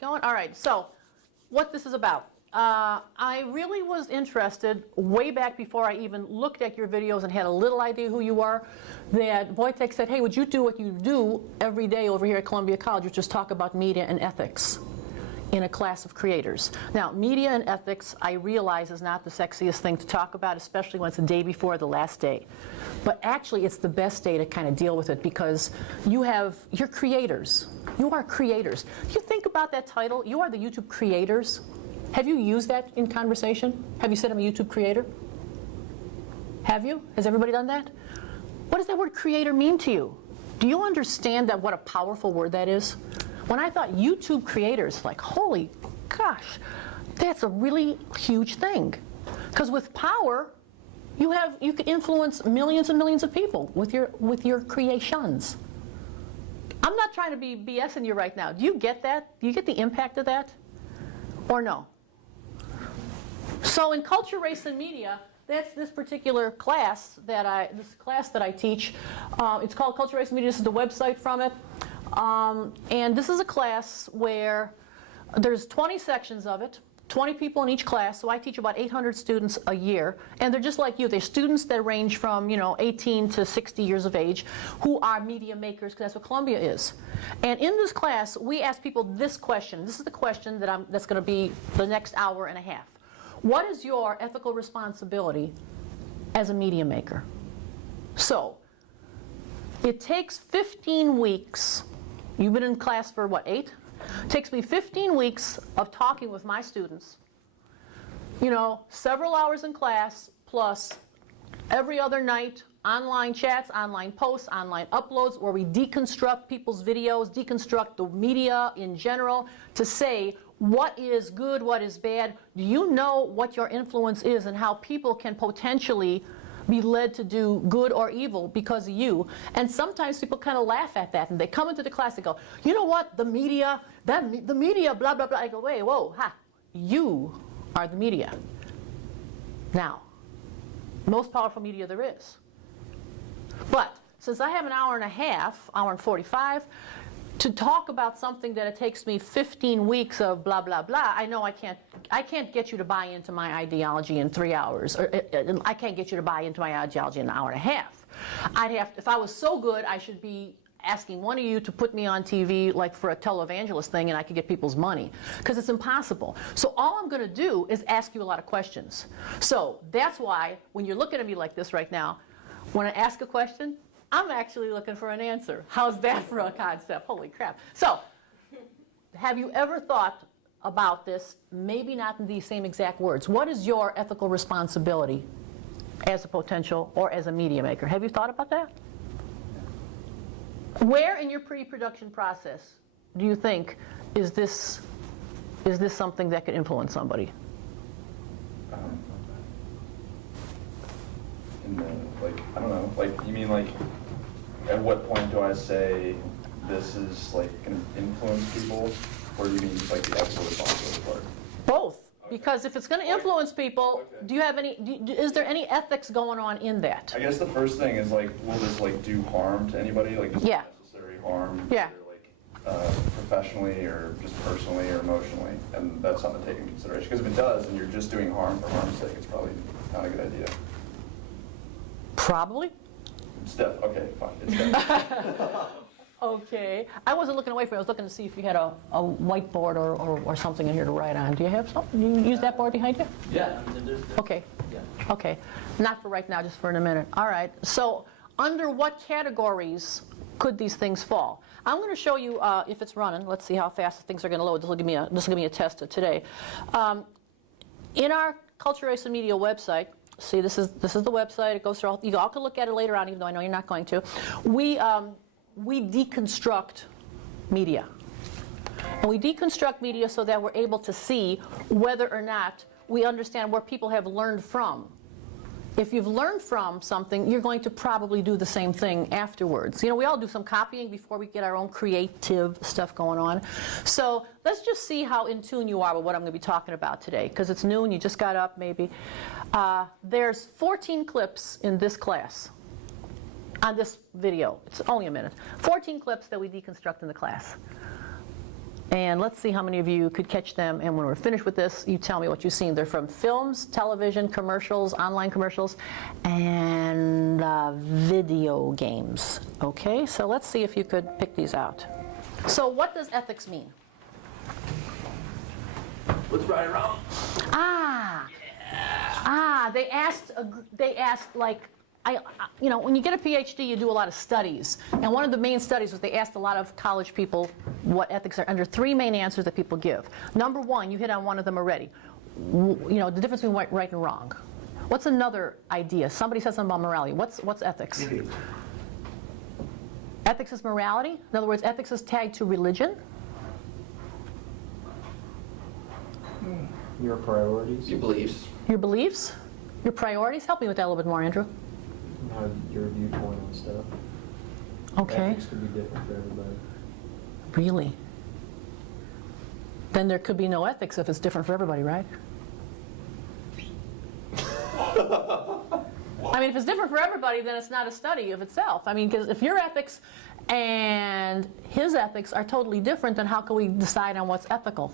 Going? All right, so what this is about. I really was interested way back before I even looked at your videos and had a little idea who you are, that Wojtek said, hey, would you do what you do every day over here at Columbia College, which is talk about media and ethics in a class of creators. Now, media and ethics, I realize, is not the sexiest thing to talk about, especially when it's the day before the last day. But actually, it's the best day to kind of deal with it because you're creators. You are creators. If you think about that title, you are the YouTube creators. Have you used that in conversation? Have you said I'm a YouTube creator? Have you? Has everybody done that? What does that word creator mean to you? Do you understand that what a powerful word that is? When I thought YouTube creators, like, holy gosh, that's a really huge thing. Because with power, you can influence millions and millions of people with your creations. I'm not trying to be BSing you right now. Do you get that? Do you get the impact of that? Or no? So in Culture, Race, and Media, that's this particular class that I teach. It's called Culture, Race, and Media. This is the website from it. And this is a class where there's 20 sections of it, 20 people in each class, so I teach about 800 students a year, and they're just like you. They're students that range from 18 to 60 years of age who are media makers, because that's what Columbia is. And in this class, we ask people this question. This is the question that's going to be the next hour and a half. What is your ethical responsibility as a media maker? So, it takes 15 weeks. You've been in class for, what, 8? It takes me 15 weeks of talking with my students. Several hours in class, plus every other night, online chats, online posts, online uploads, where we deconstruct people's videos, deconstruct the media in general, to say what is good, what is bad. Do you know what your influence is and how people can potentially be led to do good or evil because of you? And sometimes people kind of laugh at that, and they come into the class and go, you know what, the media, the media, blah, blah, blah. I go, wait, whoa, you are the media. Now, most powerful media there is. But since I have an hour and a half, hour and 45, to talk about something that it takes me 15 weeks of blah, blah, blah, I know I can't get you to buy into my ideology in 3 hours. Or I can't get you to buy into my ideology in an hour and a half. If I was so good, I should be asking one of you to put me on TV like for a televangelist thing, and I could get people's money. Because it's impossible. So all I'm going to do is ask you a lot of questions. So that's why when you're looking at me like this right now, when I ask a question, I'm actually looking for an answer. How's that for a concept? Holy crap. So, have you ever thought about this, maybe not in these same exact words? What is your ethical responsibility as a potential or as a media maker? Have you thought about that? Where in your pre-production process do you think is this something that could influence somebody? I don't know, you mean at what point do I say this is going to influence people, or do you mean the ethical responsibility part? Both, okay. Because if it's going to influence people, okay. Do you have is there any ethics going on in that? I guess the first thing is will this do harm to anybody, yeah. Necessary harm, yeah. Either, professionally or just personally or emotionally, and that's something to take into consideration. Because if it does, and you're just doing harm for harm's sake, it's probably not a good idea. Probably. Okay, fine. It's Steph. Okay. I wasn't looking away from you. I was looking to see if you had a whiteboard or something in here to write on. Do you have something? You use that board behind you? Yeah. There's okay. Yeah. Okay. Not for right now, just for in a minute. All right. So under what categories could these things fall? I'm going to show you if it's running. Let's see how fast things are going to load. This will give me a test today. In our Culture, Race, and Media website, see, this is the website. It goes through all. You all can look at it later on, even though I know you're not going to. We deconstruct media. And we deconstruct media so that we're able to see whether or not we understand where people have learned from. If you've learned from something, you're going to probably do the same thing afterwards. We all do some copying before we get our own creative stuff going on. So let's just see how in tune you are with what I'm going to be talking about today. Because it's noon, you just got up maybe. There's 14 clips in this class. On this video. It's only a minute. 14 clips that we deconstruct in the class. And let's see how many of you could catch them. And when we're finished with this, you tell me what you've seen. They're from films, television, commercials, online commercials, and video games. Okay, so let's see if you could pick these out. So what does ethics mean? What's right or wrong? They asked like, you know, when you get a PhD, you do a lot of studies. And one of the main studies was they asked a lot of college people what ethics are under 3 main answers that people give. Number 1, you hit on one of them already. You know, the difference between right and wrong. What's another idea? Somebody said something about morality. What's ethics? Ethics is morality? In other words, ethics is tagged to religion? Your priorities. Your beliefs. Your beliefs? Your priorities? Help me with that a little bit more, Andrew. How your viewpoint on stuff. Okay. Ethics could be different for everybody. Really? Then there could be no ethics if it's different for everybody, right? I mean, if it's different for everybody, then it's not a study of itself. I mean, because if your ethics and his ethics are totally different, then how can we decide on what's ethical?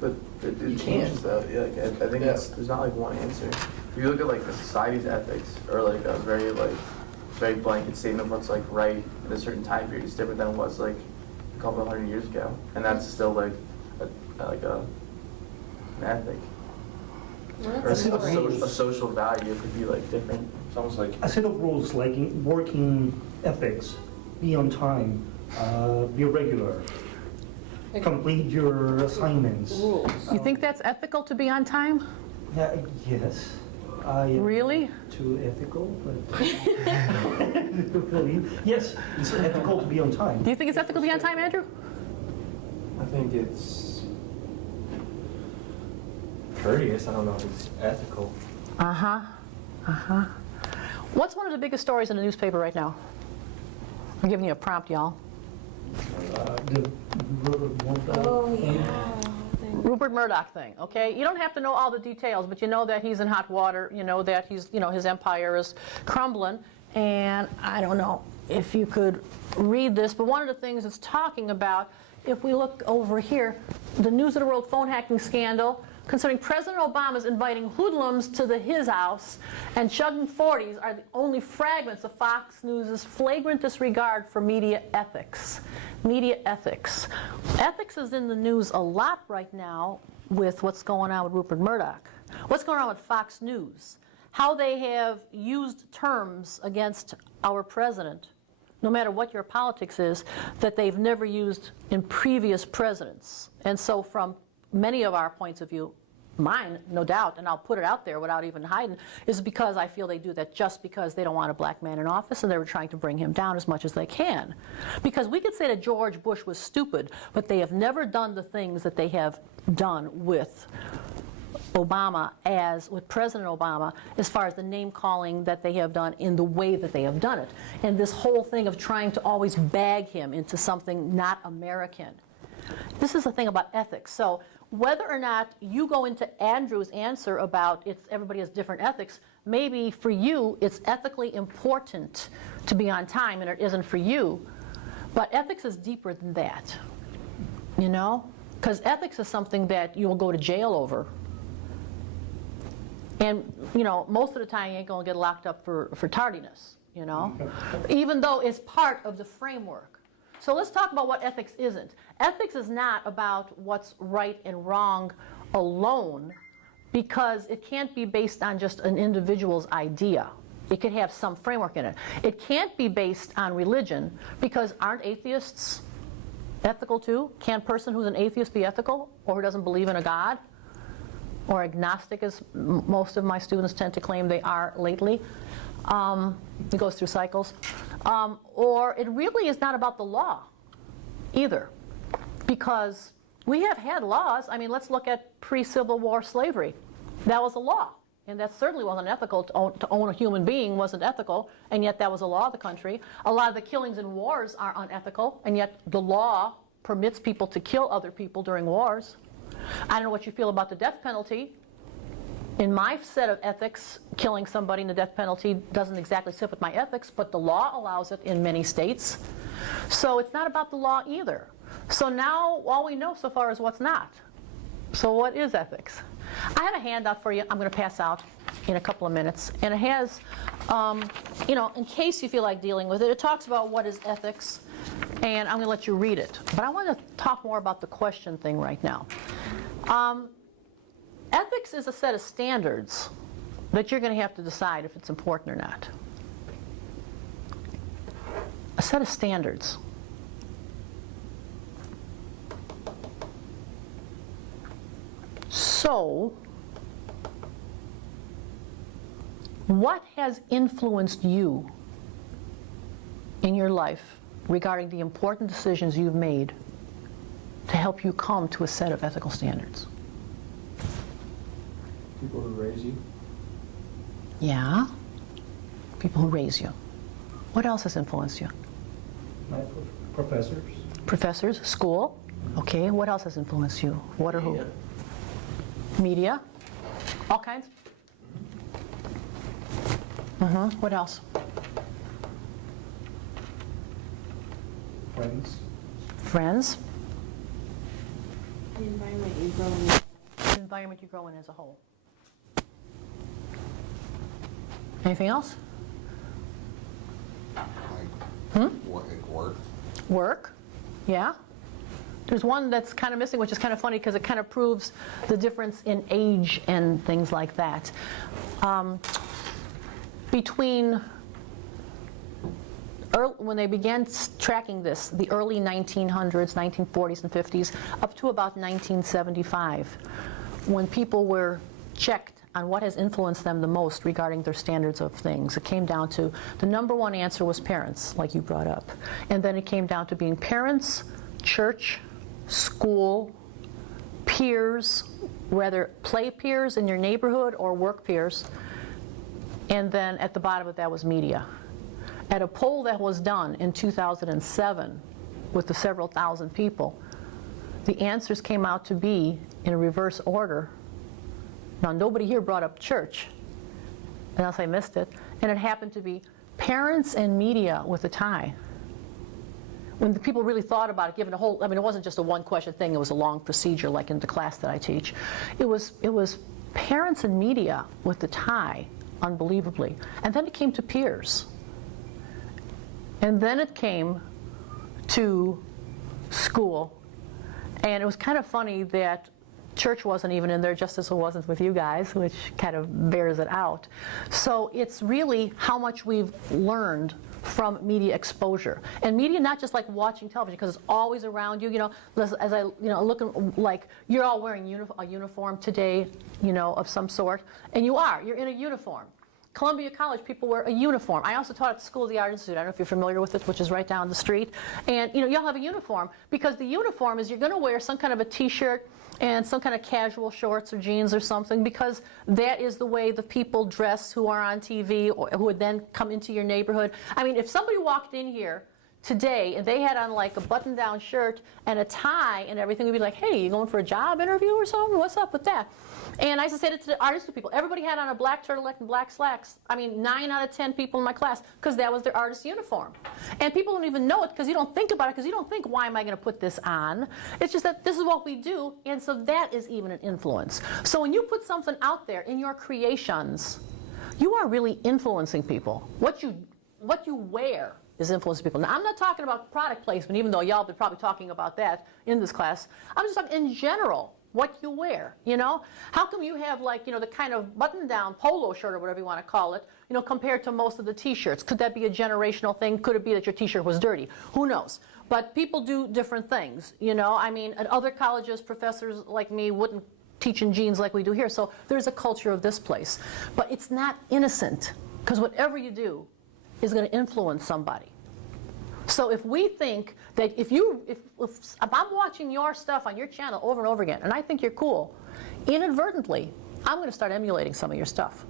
But it changes though. Yeah, like, I think there's not like one answer. If you look at like a society's ethics, or like a very blanket statement of what's like right in a certain time period, it's different than what's like a couple of 100 years ago, and that's still like an ethic. Or a social value could be like different. It's almost like, A set of rules like in working ethics, be on time, be regular, complete your assignments. You think that's ethical to be on time? Yes. I am Really? too ethical, but yes, it's ethical to be on time. Do you think it's ethical to be on time, Andrew? I think it's courteous. I don't know if it's ethical. Uh-huh. Uh-huh. What's one of the biggest stories in the newspaper right now? I'm giving you a prompt, y'all. Rupert Murdoch thing, okay? You don't have to know all the details, but you know that he's in hot water, you know that he's, you know, his empire is crumbling, and I don't know if you could read this, but one of the things it's talking about, if we look over here, the News of the World phone hacking scandal concerning President Obama's inviting hoodlums to his house and chugging 40s are the only fragments of Fox News' flagrant disregard for media ethics. Media ethics. Ethics is in the news a lot right now with what's going on with Rupert Murdoch. What's going on with Fox News? How they have used terms against our president, no matter what your politics is, that they've never used in previous presidents. And so from many of our points of view, mine, no doubt, and I'll put it out there without even hiding, is because I feel they do that just because they don't want a black man in office and they were trying to bring him down as much as they can. Because we could say that George Bush was stupid, but they have never done the things that they have done with Obama, with President Obama, as far as the name calling that they have done in the way that they have done it. And this whole thing of trying to always bag him into something not American. This is the thing about ethics. So whether or not you go into Andrew's answer about everybody has different ethics, maybe for you it's ethically important to be on time and it isn't for you. But ethics is deeper than that, you know? Because ethics is something that you will go to jail over. And, you know, most of the time you ain't going to get locked up for tardiness, you know? Even though it's part of the framework. So let's talk about what ethics isn't. Ethics is not about what's right and wrong alone, because it can't be based on just an individual's idea. It could have some framework in it. It can't be based on religion, because aren't atheists ethical too? Can't a person who's an atheist be ethical, or who doesn't believe in a God? Or agnostic, as most of my students tend to claim they are lately. It goes through cycles. Or it really is not about the law either, because we have had laws. I mean, let's look at pre-Civil War slavery. That was a law, and that certainly wasn't ethical. To own a human being wasn't ethical, and yet that was a law of the country. A lot of the killings in wars are unethical, and yet the law permits people to kill other people during wars. I don't know what you feel about the death penalty. In my set of ethics, killing somebody in the death penalty doesn't exactly sit with my ethics, but the law allows it in many states. So it's not about the law either. So now all we know so far is what's not. So what is ethics? I have a handout for you I'm going to pass out in a couple of minutes, and it has, in case you feel like dealing with it, it talks about what is ethics, and I'm going to let you read it. But I want to talk more about the question thing right now. Ethics is a set of standards that you're going to have to decide if it's important or not. A set of standards. So, what has influenced you in your life regarding the important decisions you've made to help you come to a set of ethical standards? People who raise you. Yeah. People who raise you. What else has influenced you? My professors. Professors, school. Okay, what else has influenced you? What or who? Media. All kinds? What else? Friends. Friends. The environment you grow in. The environment you grow in as a whole. Anything else? Work. Work. Yeah. There's one that's kind of missing, which is kind of funny because it kind of proves the difference in age and things like that. When they began tracking this, the early 1900s, 1940s and 50s, up to about 1975, when people were checked on what has influenced them the most regarding their standards of things, it came down to the number one answer was parents, like you brought up. And then it came down to being parents, church, school, peers, whether play peers in your neighborhood or work peers, and then at the bottom of that was media. At a poll that was done in 2007 with the several thousand people, the answers came out to be in a reverse order. Now, nobody here brought up church, unless I missed it, and it happened to be parents and media with a tie. When the people really thought about it, given a whole, it wasn't just a one-question thing, it was a long procedure like in the class that I teach. It was parents and media with the tie, unbelievably. And then it came to peers. And then it came to school. And it was kind of funny that church wasn't even in there, just as it wasn't with you guys, which kind of bears it out. So it's really how much we've learned from media exposure. And media, not just like watching television, because it's always around you. As I looking like you're all wearing a uniform today, of some sort, and you're in a uniform. Columbia College, people wear a uniform. I also taught at the School of the Art Institute. I don't know if you're familiar with it, which is right down the street. And y'all have a uniform, because the uniform is you're going to wear some kind of a t-shirt and some kind of casual shorts or jeans or something, because that is the way the people dress who are on TV or who would then come into your neighborhood. If somebody walked in here today and they had on like a button-down shirt and a tie and everything, we'd be like, hey, you going for a job interview or something? What's up with that? And I used to say to the art institute people, everybody had on a black turtleneck and black slacks. 9 out of 10 people in my class, because that was their artist uniform. And people don't even know it because you don't think about it, because you don't think, why am I going to put this on? It's just that this is what we do, and so that is even an influence. So when you put something out there in your creations, you are really influencing people. What you wear is influencing people. Now, I'm not talking about product placement, even though y'all have been probably talking about that in this class. I'm just talking in general. What you wear, How come you have the kind of button-down polo shirt or whatever you want to call it, compared to most of the t-shirts? Could that be a generational thing? Could it be that your t-shirt was dirty? Who knows? But people do different things, At other colleges, professors like me wouldn't teach in jeans like we do here. So there's a culture of this place. But it's not innocent, because whatever you do is going to influence somebody. So if we think that if I'm watching your stuff on your channel over and over again, and I think you're cool, inadvertently, I'm going to start emulating some of your stuff.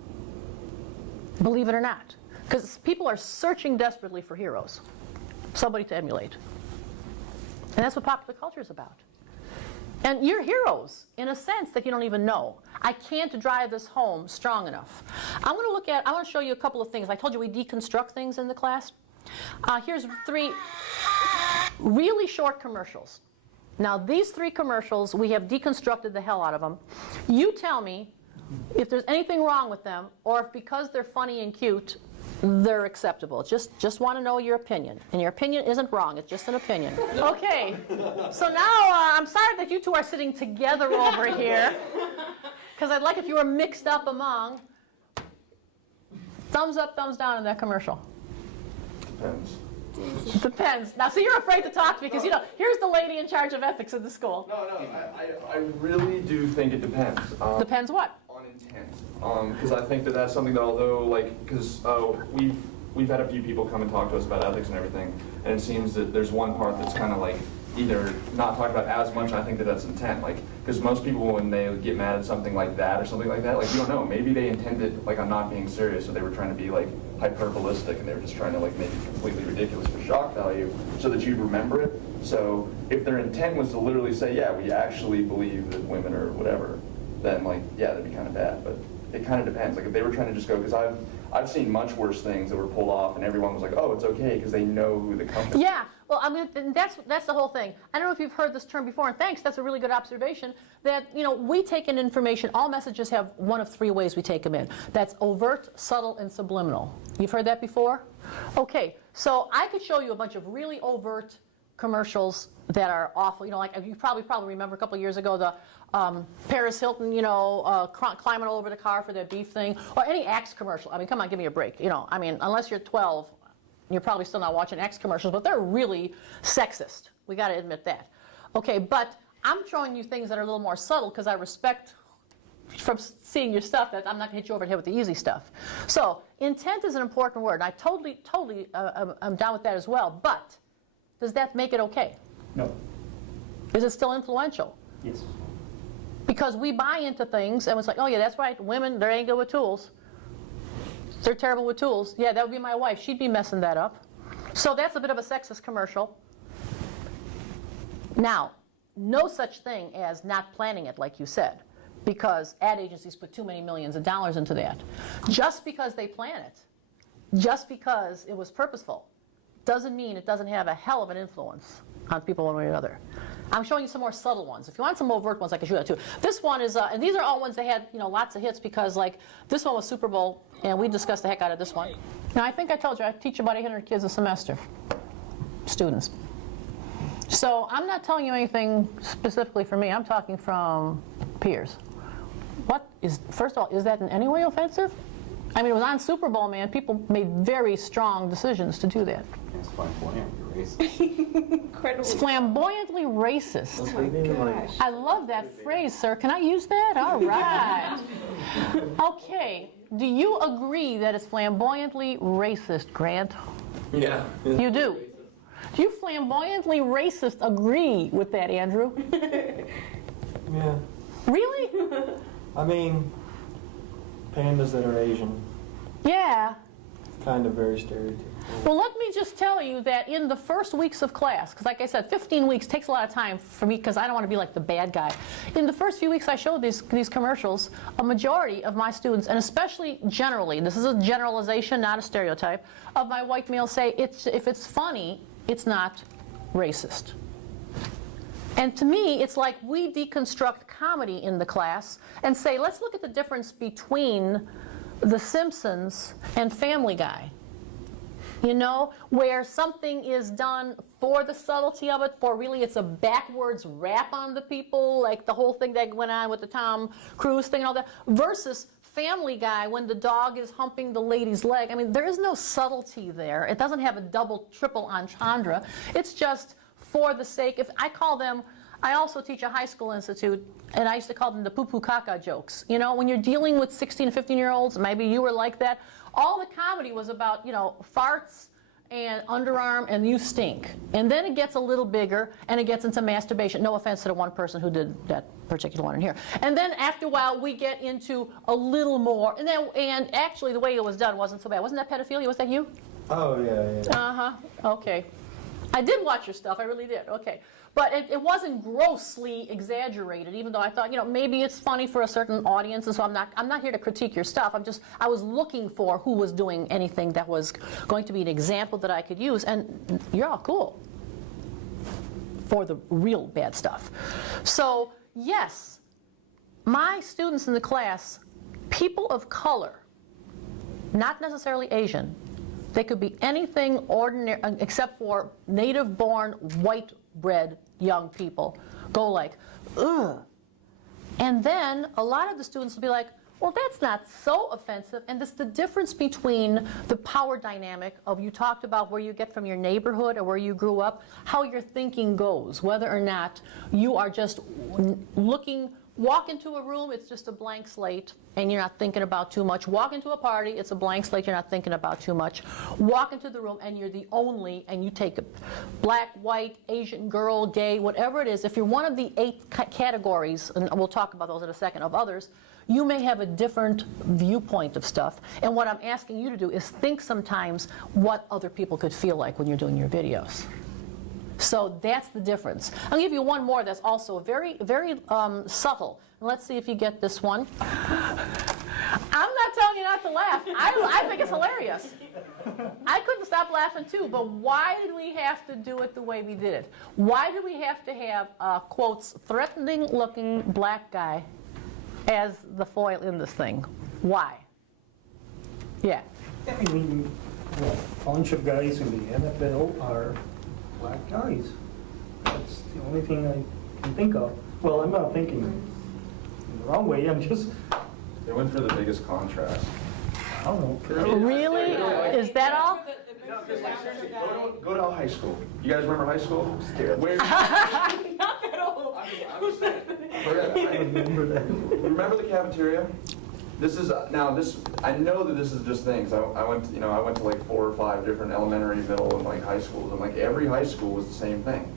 Believe it or not. Because people are searching desperately for heroes, somebody to emulate. And that's what popular culture is about. And you're heroes, in a sense, that you don't even know. I can't drive this home strong enough. I want to show you a couple of things. I told you we deconstruct things in the class. Here's 3 really short commercials. Now these 3 commercials, we have deconstructed the hell out of them. You tell me if there's anything wrong with them, or if because they're funny and cute, they're acceptable. Just want to know your opinion. And your opinion isn't wrong, it's just an opinion. Okay, so now I'm sorry that you two are sitting together over here, because I'd like if you were mixed up among. Thumbs up, thumbs down in that commercial. Depends. Depends. Now, so you're afraid to talk to me because, you know, here's the lady in charge of ethics in the school. No, I really do think it depends. Depends what? On intent. Because I think that that's something that although, like, because we've had a few people come and talk to us about ethics and everything, and it seems that there's one part that's kind of like either not talked about as much, and I think that that's intent. Like, because most people, when they get mad at something like that or something like that, like, you don't know, maybe they intended, like, I'm not being serious, so they were trying to be, like, hyperbolistic, and they were just trying to, like, make it completely ridiculous for shock value so that you'd remember it. So if their intent was to literally say, yeah, we actually believe that women are whatever, then, like, yeah, that'd be kind of bad. But it kind of depends. Like, if they were trying to just go, because I've seen much worse things that were pulled off, and everyone was like, oh, it's okay, because they know who the company is. Yeah, well, I mean, and that's the whole thing. I don't know if you've heard this term before, and thanks, that's a really good observation, that, you know, we take in information, all messages have one of 3 ways we take them in. That's overt, subtle, and subliminal. You've heard that before? Okay, so I could show you a bunch of really overt commercials that are awful. You know, like you probably remember a couple of years ago the Paris Hilton, you know, climbing all over the car for their beef thing, or any Axe commercial. I mean, come on, give me a break. You know, I mean, unless you're 12, you're probably still not watching Axe commercials, but they're really sexist. We got to admit that. Okay, but I'm showing you things that are a little more subtle because I respect from seeing your stuff that I'm not going to hit you over the head with the easy stuff. So intent is an important word. I totally I'm down with that as well. But does that make it okay? No. Is it still influential? Yes. Because we buy into things and it's like, oh yeah, that's right, women, they ain't good with tools. They're terrible with tools. Yeah, that would be my wife. She'd be messing that up. So that's a bit of a sexist commercial. Now, no such thing as not planning it, like you said, because ad agencies put too many millions of dollars into that. Just because they plan it, just because it was purposeful, doesn't mean it doesn't have a hell of an influence on people one way or another. I'm showing you some more subtle ones. If you want some overt ones, I can show that too. This one is, and these are all ones that had, you know, lots of hits because, like, this one was Super Bowl, and we discussed the heck out of this one. Now, I think I told you I teach about 800 kids a semester, students. So I'm not telling you anything specifically for me. I'm talking from peers. What is, first of all, is that in any way offensive? I mean, it was on Super Bowl, man. People made very strong decisions to do that. It's flamboyantly racist. Incredible. It's flamboyantly racist. Oh my gosh. I love that phrase, sir. Can I use that? All right. Okay. Do you agree that it's flamboyantly racist, Grant? Yeah. You do? Do you flamboyantly racist agree with that, Andrew? Yeah. Really? I mean, pandas that are Asian, Yeah. kind of very stereotypical. Well, let me just tell you that in the first weeks of class, because like I said, 15 weeks takes a lot of time for me because I don't want to be like the bad guy. In the first few weeks I showed these commercials, a majority of my students, and especially generally, this is a generalization, not a stereotype, of my white males say, if it's funny, it's not racist. And to me, it's like we deconstruct comedy in the class and say, let's look at the difference between The Simpsons and Family Guy. You know, where something is done for the subtlety of it, for really it's a backwards rap on the people, like the whole thing that went on with the Tom Cruise thing and all that, versus Family Guy when the dog is humping the lady's leg. I mean, there is no subtlety there. It doesn't have a double, triple entendre. It's just for the sake, if I call them, I also teach a high school institute, and I used to call them the poo-poo caca jokes. You know, when you're dealing with 16 and 15-year-olds, maybe you were like that, all the comedy was about, you know, farts and underarm and you stink. And then it gets a little bigger and it gets into masturbation. No offense to the one person who did that particular one in here. And then after a while we get into a little more. And actually the way it was done wasn't so bad. Wasn't that pedophilia? Was that you? Oh, yeah. Uh-huh. Okay. I did watch your stuff. I really did. Okay. But it wasn't grossly exaggerated, even though I thought, you know, maybe it's funny for a certain audience, and so I'm not here to critique your stuff. I was looking for who was doing anything that was going to be an example that I could use, and you're all cool. for the real bad stuff. So yes, my students in the class, people of color, not necessarily Asian, they could be anything ordinary except for native-born, white-bred young people, go like, ugh. And then a lot of the students will be like, well, that's not so offensive. And it's the difference between the power dynamic of, you talked about where you get from your neighborhood or where you grew up, how your thinking goes, whether or not you are just walk into a room, it's just a blank slate, and you're not thinking about too much. Walk into a party, it's a blank slate, you're not thinking about too much. Walk into the room, and you're the only, and you take a black, white, Asian, girl, gay, whatever it is. If you're one of the 8 categories, and we'll talk about those in a second, of others, you may have a different viewpoint of stuff. And what I'm asking you to do is think sometimes what other people could feel like when you're doing your videos. So that's the difference. I'll give you one more that's also very, very subtle. And let's see if you get this one. I'm not telling you not to laugh. I think it's hilarious. I couldn't stop laughing too, but why did we have to do it the way we did it? Why did we have to have, quotes, threatening-looking black guy as the foil in this thing? Why? Yeah. I mean, well, a bunch of guys in the NFL are black guys. That's the only thing I can think of. Well, I'm not thinking in the wrong way, I'm just, They went for the biggest contrast. I don't know. Really? Is that all? Go to high school. You guys remember high school? Where, Not that old. I'm saying. I remember that. Remember the cafeteria? This is now this. I know that this is just things. I went to like 4 or 5 different elementary, middle, and like high schools, and like every high school was the same thing.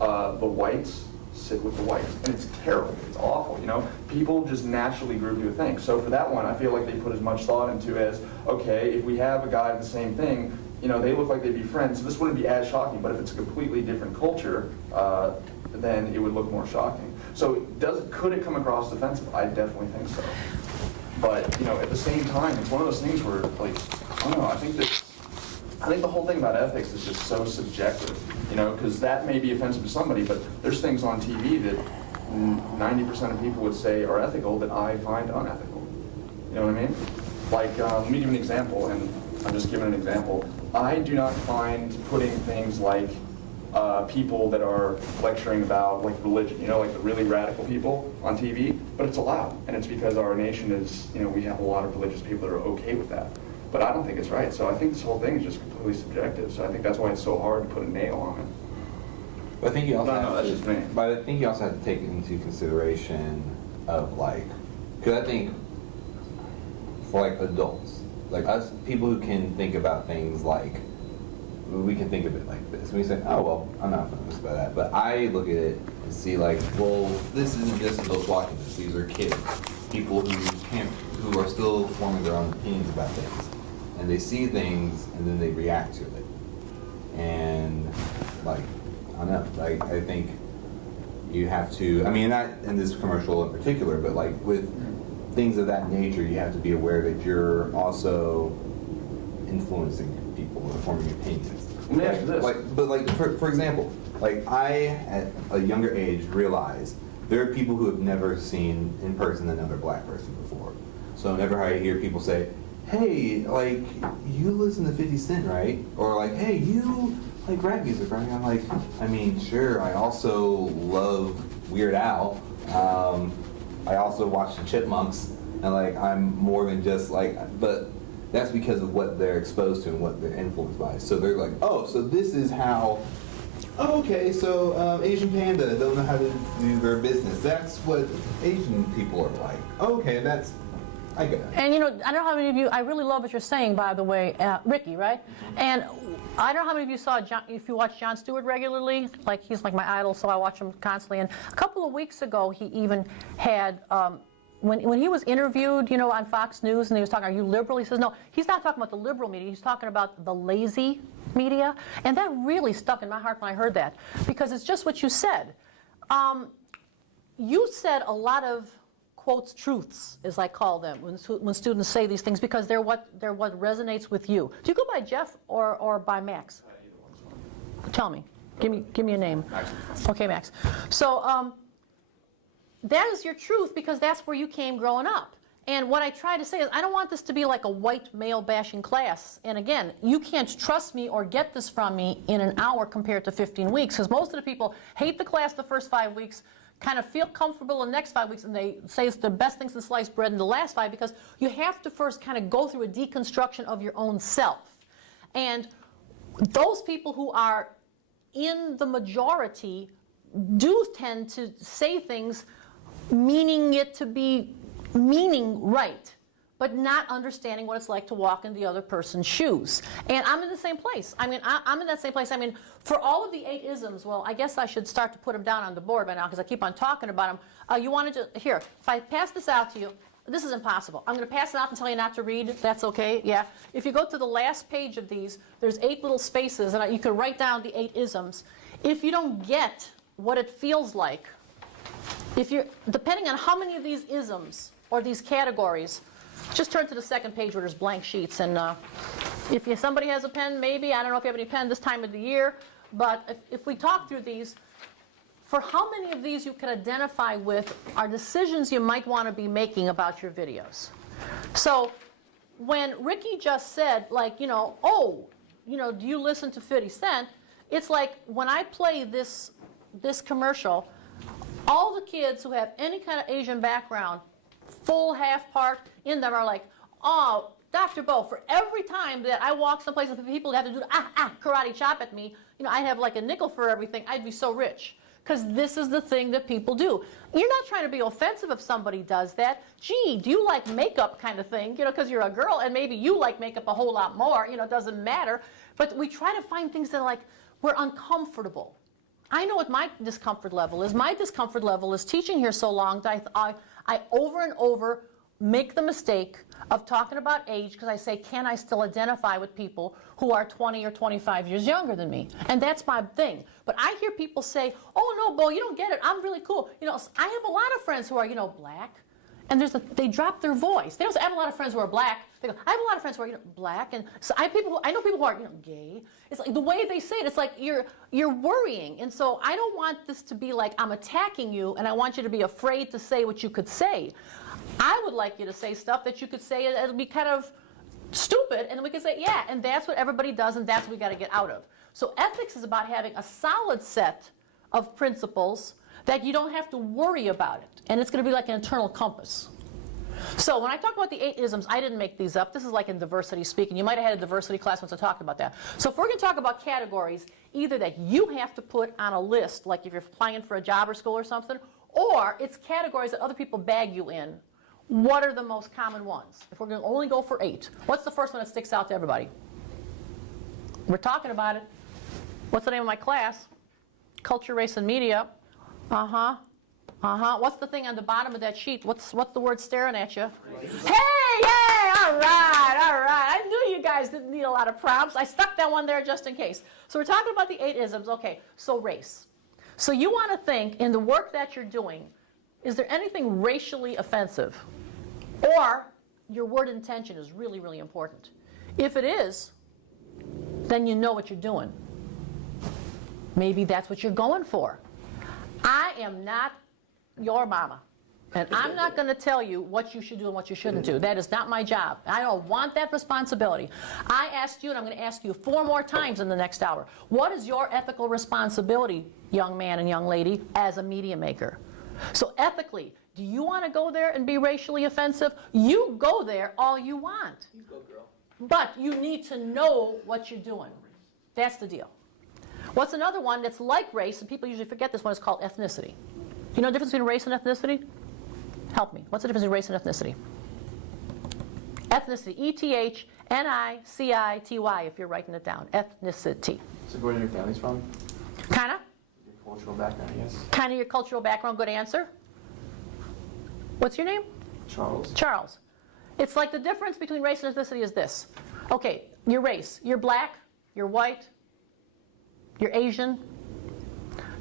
The whites sit with the whites, and it's terrible. It's awful. You know, people just naturally group to a thing. So for that one, I feel like they put as much thought into as, okay, if we have a guy of the same thing, you know, they look like they'd be friends. So this wouldn't be as shocking. But if it's a completely different culture, then it would look more shocking. So could it come across offensive? I definitely think so. But, you know, at the same time, it's one of those things where, like, I don't know, I think the whole thing about ethics is just so subjective, you know, because that may be offensive to somebody, but there's things on TV that 90% of people would say are ethical that I find unethical. You know what I mean? Like, let me give an example, and I'm just giving an example. I do not find putting things like people that are lecturing about like religion, you know, like the really radical people on TV, but it's allowed, and it's because our nation is, you know, we have a lot of religious people that are okay with that. But I don't think it's right, so I think this whole thing is just completely subjective, so I think that's why it's so hard to put a nail on it. But I think you also No, that's just me. But I think you also have to take into consideration of like, because I think for like adults, like us, people who can think about things like, we can think of it like this. We say, oh, well, I'm not focused by that. But I look at it and see like, well, this isn't just adults watching this. These are kids, people who are still forming their own opinions about things. And they see things and then they react to it. And like, I don't know, like I think you have to, I mean, not in this commercial in particular, but like with things of that nature, you have to be aware that you're also influencing people or forming opinions. Let me ask you this. Like, for example, like I, at a younger age, realized there are people who have never seen in person another black person before. So whenever I hear people say, hey, like, you listen to 50 Cent, right? Or like, hey, you like rap music, right? I'm like, I mean, sure, I also love Weird Al. I also watch the Chipmunks, and like, I'm more than just like, but that's because of what they're exposed to and what they're influenced by. So they're like, oh, so this is how, oh, okay, so Asian Panda don't know how to do their business. That's what Asian people are like. Okay, that's, I get it. And you know, I don't know how many of you, I really love what you're saying, by the way, Ricky, right? And I don't know how many of you saw, if you watch Jon Stewart regularly, like he's like my idol, so I watch him constantly. And a couple of weeks ago, he even had, when he was interviewed, you know, on Fox News, and he was talking, are you liberal? He says, no, he's not talking about the liberal media, he's talking about the lazy media. And that really stuck in my heart when I heard that, because it's just what you said. You said a lot of quotes truths, as I call them, when students say these things, because they're what resonates with you. Do you go by Jeff or by Max? Tell me. Give me a name. Okay, Max. So that is your truth because that's where you came growing up. And what I try to say is I don't want this to be like a white male bashing class. And again, you can't trust me or get this from me in an hour compared to 15 weeks because most of the people hate the class the first 5 weeks, kind of feel comfortable the next 5 weeks, and they say it's the best thing since sliced bread in the last 5 because you have to first kind of go through a deconstruction of your own self. And those people who are in the majority do tend to say things meaning it to be meaning right, but not understanding what it's like to walk in the other person's shoes. And I'm in the same place. I mean, I'm in that same place. I mean, for all of the 8 isms, well, I guess I should start to put them down on the board by now because I keep on talking about them. You wanted to, here, if I pass this out to you, this is impossible. I'm going to pass it out and tell you not to read. That's okay, yeah. If you go to the last page of these, there's 8 little spaces, and you can write down the 8 isms. If you don't get what it feels like, if you're, depending on how many of these isms or these categories, just turn to the second page where there's blank sheets. And if somebody has a pen, maybe, I don't know if you have any pen this time of the year, but if we talk through these, for how many of these you can identify with are decisions you might want to be making about your videos. So when Ricky just said, like, you know, oh, you know, do you listen to 50 Cent? It's like when I play this commercial, all the kids who have any kind of Asian background, full, half part in them are like, oh, Dr. Beau, for every time that I walk someplace and people have to do the karate chop at me, you know, I'd have like a nickel for everything. I'd be so rich. Because this is the thing that people do. You're not trying to be offensive if somebody does that. Gee, do you like makeup kind of thing? You know, because you're a girl and maybe you like makeup a whole lot more. You know, it doesn't matter. But we try to find things that are like, we're uncomfortable. I know what my discomfort level is. My discomfort level is teaching here so long that I over and over make the mistake of talking about age because I say, can I still identify with people who are 20 or 25 years younger than me? And that's my thing. But I hear people say, oh, no, Beau, you don't get it. I'm really cool. You know, I have a lot of friends who are, you know, black. And they drop their voice. They don't say, I have a lot of friends who are black. They go, I have a lot of friends who are, you know, black. And so I know people who are, you know, gay. It's like the way they say it, it's like you're worrying. And so I don't want this to be like I'm attacking you and I want you to be afraid to say what you could say. I would like you to say stuff that you could say and it'll be kind of stupid, and then we can say, yeah, and that's what everybody does, and that's what we got to get out of. So ethics is about having a solid set of principles that you don't have to worry about it, and it's going to be like an internal compass. So when I talk about the 8 isms, I didn't make these up. This is like in diversity speaking. You might have had a diversity class once I talked about that. So if we're going to talk about categories, either that you have to put on a list, like if you're applying for a job or school or something, or it's categories that other people bag you in. What are the most common ones? If we're going to only go for 8, what's the first one that sticks out to everybody? We're talking about it. What's the name of my class? Culture, Race, and Media. What's the thing on the bottom of that sheet? What's the word staring at you? Hey, yay! All right. I knew you guys didn't need a lot of prompts. I stuck that one there just in case. So we're talking about the 8 isms. Okay, so race. So you want to think in the work that you're doing, is there anything racially offensive? Or your word intention is really, really important. If it is, then you know what you're doing. Maybe that's what you're going for. I am not your mama. And I'm not going to tell you what you should do and what you shouldn't do. That is not my job. I don't want that responsibility. I asked you, and I'm going to ask you 4 more times in the next hour. What is your ethical responsibility, young man and young lady, as a media maker? So ethically, do you want to go there and be racially offensive? You go there all you want. You go, girl. But you need to know what you're doing. That's the deal. What's another one that's like race, and people usually forget this one, is called ethnicity. You know the difference between race and ethnicity? Help me. What's the difference between race and ethnicity? Ethnicity. E-T-H-N-I-C-I-T-Y, if you're writing it down. Ethnicity. So where your family's from? Kinda. Your cultural background, I guess. Kind of your cultural background. Good answer. What's your name? Charles. Charles. It's like the difference between race and ethnicity is this. Okay, your race. You're black, you're white, you're Asian.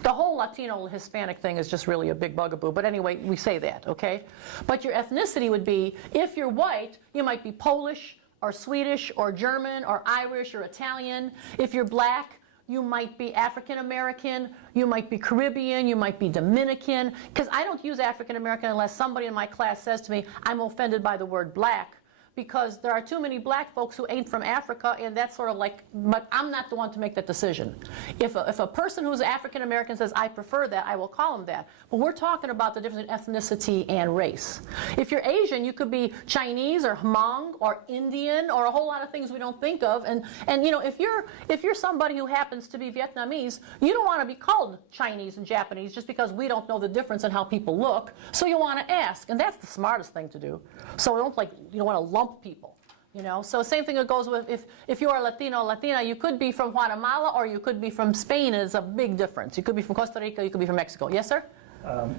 The whole Latino Hispanic thing is just really a big bugaboo, but anyway, we say that, okay? But your ethnicity would be, if you're white, you might be Polish or Swedish or German or Irish or Italian. If you're black, you might be African American, you might be Caribbean, you might be Dominican, because I don't use African American unless somebody in my class says to me, I'm offended by the word black, because there are too many black folks who ain't from Africa, and that's sort of like, but I'm not the one to make that decision. If a person who's African American says, I prefer that, I will call him that. But we're talking about the difference in ethnicity and race. If you're Asian, you could be Chinese or Hmong or Indian or a whole lot of things we don't think of. And you know, if you're somebody who happens to be Vietnamese, you don't want to be called Chinese and Japanese just because we don't know the difference in how people look. So you want to ask, and that's the smartest thing to do. So don't you don't want to lump people, you know. So same thing that goes with if you are Latino or Latina, you could be from Guatemala or you could be from Spain. It's a big difference. You could be from Costa Rica, you could be from Mexico. Yes, sir?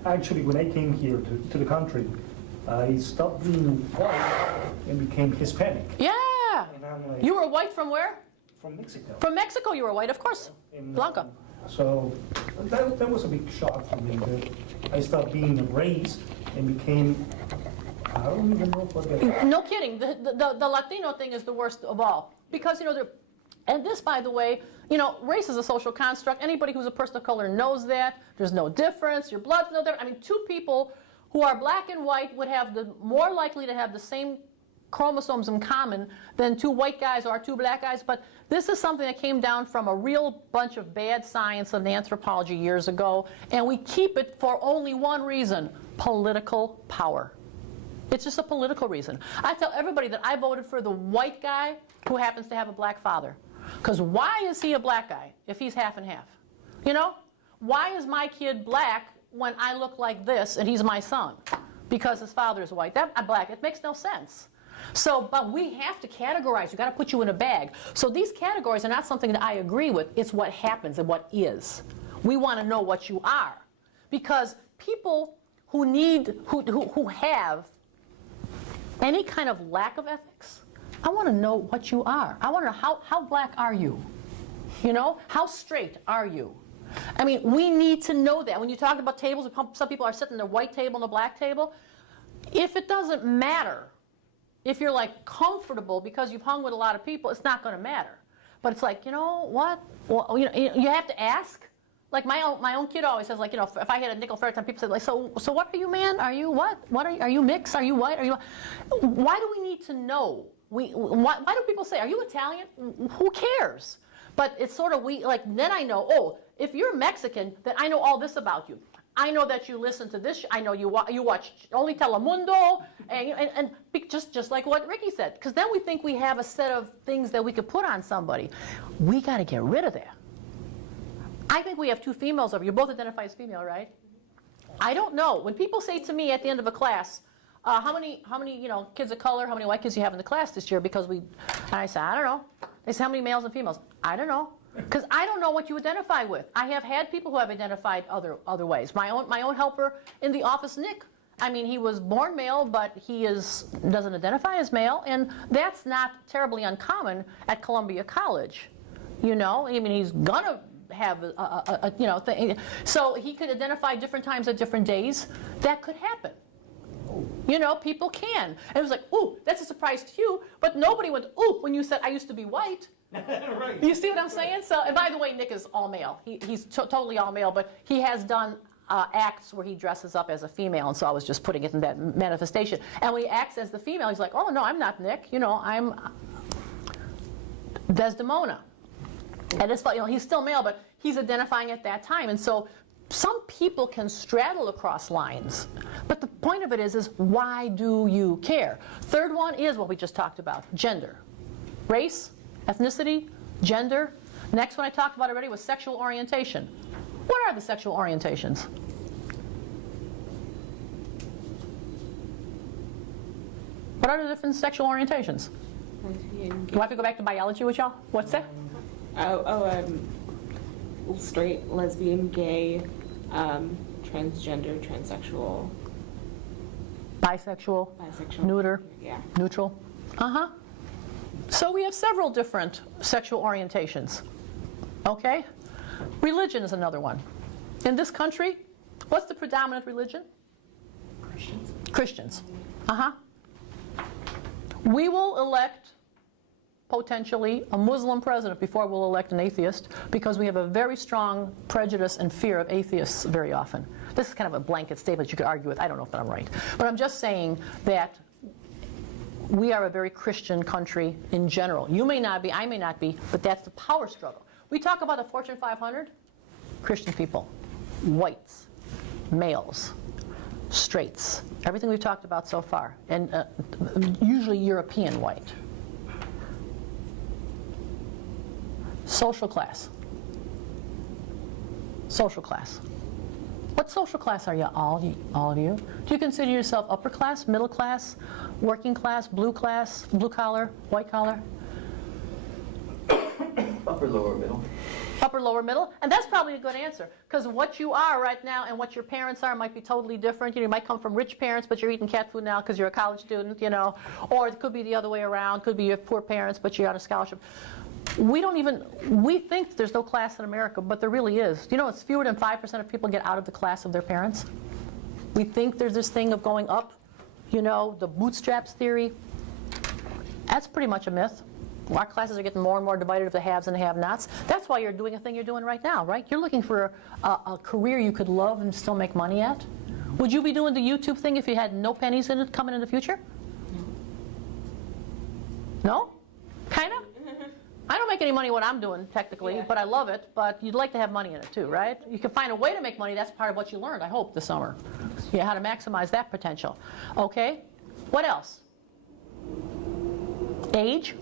Actually, when I came here to the country, I stopped being white and became Hispanic. Yeah. And I'm like, You were white from where? from Mexico. From Mexico you were white, of course. And, Blanca. So that was a big shock for me. That I stopped being a race and became, I don't even know what that. No kidding. The Latino thing is the worst of all. Because, you know, and this, by the way, you know, race is a social construct. Anybody who's a person of color knows that. There's no difference. Your blood's no different. I mean, two people who are black and white would have more likely to have the same chromosomes in common than two white guys or two black guys. But this is something that came down from a real bunch of bad science and anthropology years ago. And we keep it for only one reason: political power. It's just a political reason. I tell everybody that I voted for the white guy who happens to have a black father. Because why is he a black guy if he's half and half? You know? Why is my kid black when I look like this and he's my son? Because his father is white. I'm black. It makes no sense. So, but we have to categorize. We've got to put you in a bag. So these categories are not something that I agree with. It's what happens and what is. We want to know what you are. Because people who have any kind of lack of ethics, I want to know what you are. I want to know how black are you? You know, how straight are you? I mean, we need to know that. When you talk about tables, some people are sitting at the white table and the black table. If it doesn't matter, if you're like comfortable because you've hung with a lot of people, it's not going to matter. But it's like, you know what? Well, you know, you have to ask. Like my own kid always says, like, you know, if I had a nickel for every time people say, like, so what are you, man? Are you what? What are you mixed? Are you white? Are you? Why do we need to know? Why do people say, are you Italian? Who cares? But it's sort of then I know, oh, if you're Mexican, then I know all this about you. I know that you listen to this. I know you watch only Telemundo, and just like what Ricky said. Because then we think we have a set of things that we could put on somebody. We got to get rid of that. I think we have two females over. You both identify as female, right? I don't know. When people say to me at the end of a class, how many kids of color, how many white kids you have in the class this year? Because I say, I don't know. They say, how many males and females? I don't know. Because I don't know what you identify with. I have had people who have identified other ways. My own helper in the office, Nick. I mean, he was born male, but he doesn't identify as male, and that's not terribly uncommon at Columbia College. You know, I mean, he's gonna have a thing. So he could identify different times at different days. That could happen. You know, people can. And it was like, ooh, that's a surprise to you, but nobody went, ooh, when you said I used to be white. Right. You see what I'm saying? So, and by the way, Nick is all male. He's totally all male, but he has done acts where he dresses up as a female, and so I was just putting it in that manifestation. And when he acts as the female, he's like, oh, no, I'm not Nick. You know, I'm Desdemona. And it's, you know, he's still male, but he's identifying at that time. And so some people can straddle across lines. But the point of it is why do you care? Third one is what we just talked about, gender. Race, ethnicity, gender. Next one I talked about already was sexual orientation. What are the sexual orientations? What are the different sexual orientations? Do I have to go back to biology with y'all? What's that? Straight, lesbian, gay, transgender, transsexual, Bisexual, neuter, yeah. neutral. Uh-huh. So we have several different sexual orientations. Okay? Religion is another one. In this country, what's the predominant religion? Christians. Uh-huh. We will elect potentially a Muslim president before we'll elect an atheist, because we have a very strong prejudice and fear of atheists very often. This is kind of a blanket statement you could argue with. I don't know if I'm right. But I'm just saying that we are a very Christian country in general. You may not be, I may not be, but that's the power struggle. We talk about the Fortune 500, Christian people, whites, males, straights, everything we've talked about so far, and usually European white. Social class. Social class. What social class are you, all of you? Do you consider yourself upper class, middle class, working class, blue collar, white collar? Upper, lower, middle. Upper, lower, middle? And that's probably a good answer, because what you are right now and what your parents are might be totally different. You might come from rich parents, but you're eating cat food now because you're a college student, or it could be the other way around. Could be you have poor parents, but you're on a scholarship. We think there's no class in America, but there really is. It's fewer than 5% of people get out of the class of their parents. We think there's this thing of going up, the bootstraps theory. That's pretty much a myth. Our classes are getting more and more divided into the haves and the have-nots. That's why you're doing a thing you're doing right now, right? You're looking for a career you could love and still make money at. Would you be doing the YouTube thing if you had no pennies in it coming in the future? No? Kinda? I don't make any money what I'm doing, technically, but I love it. But you'd like to have money in it too, right? You can find a way to make money. That's part of what you learned, I hope, this summer. Yeah, how to maximize that potential. Okay? What else? Age.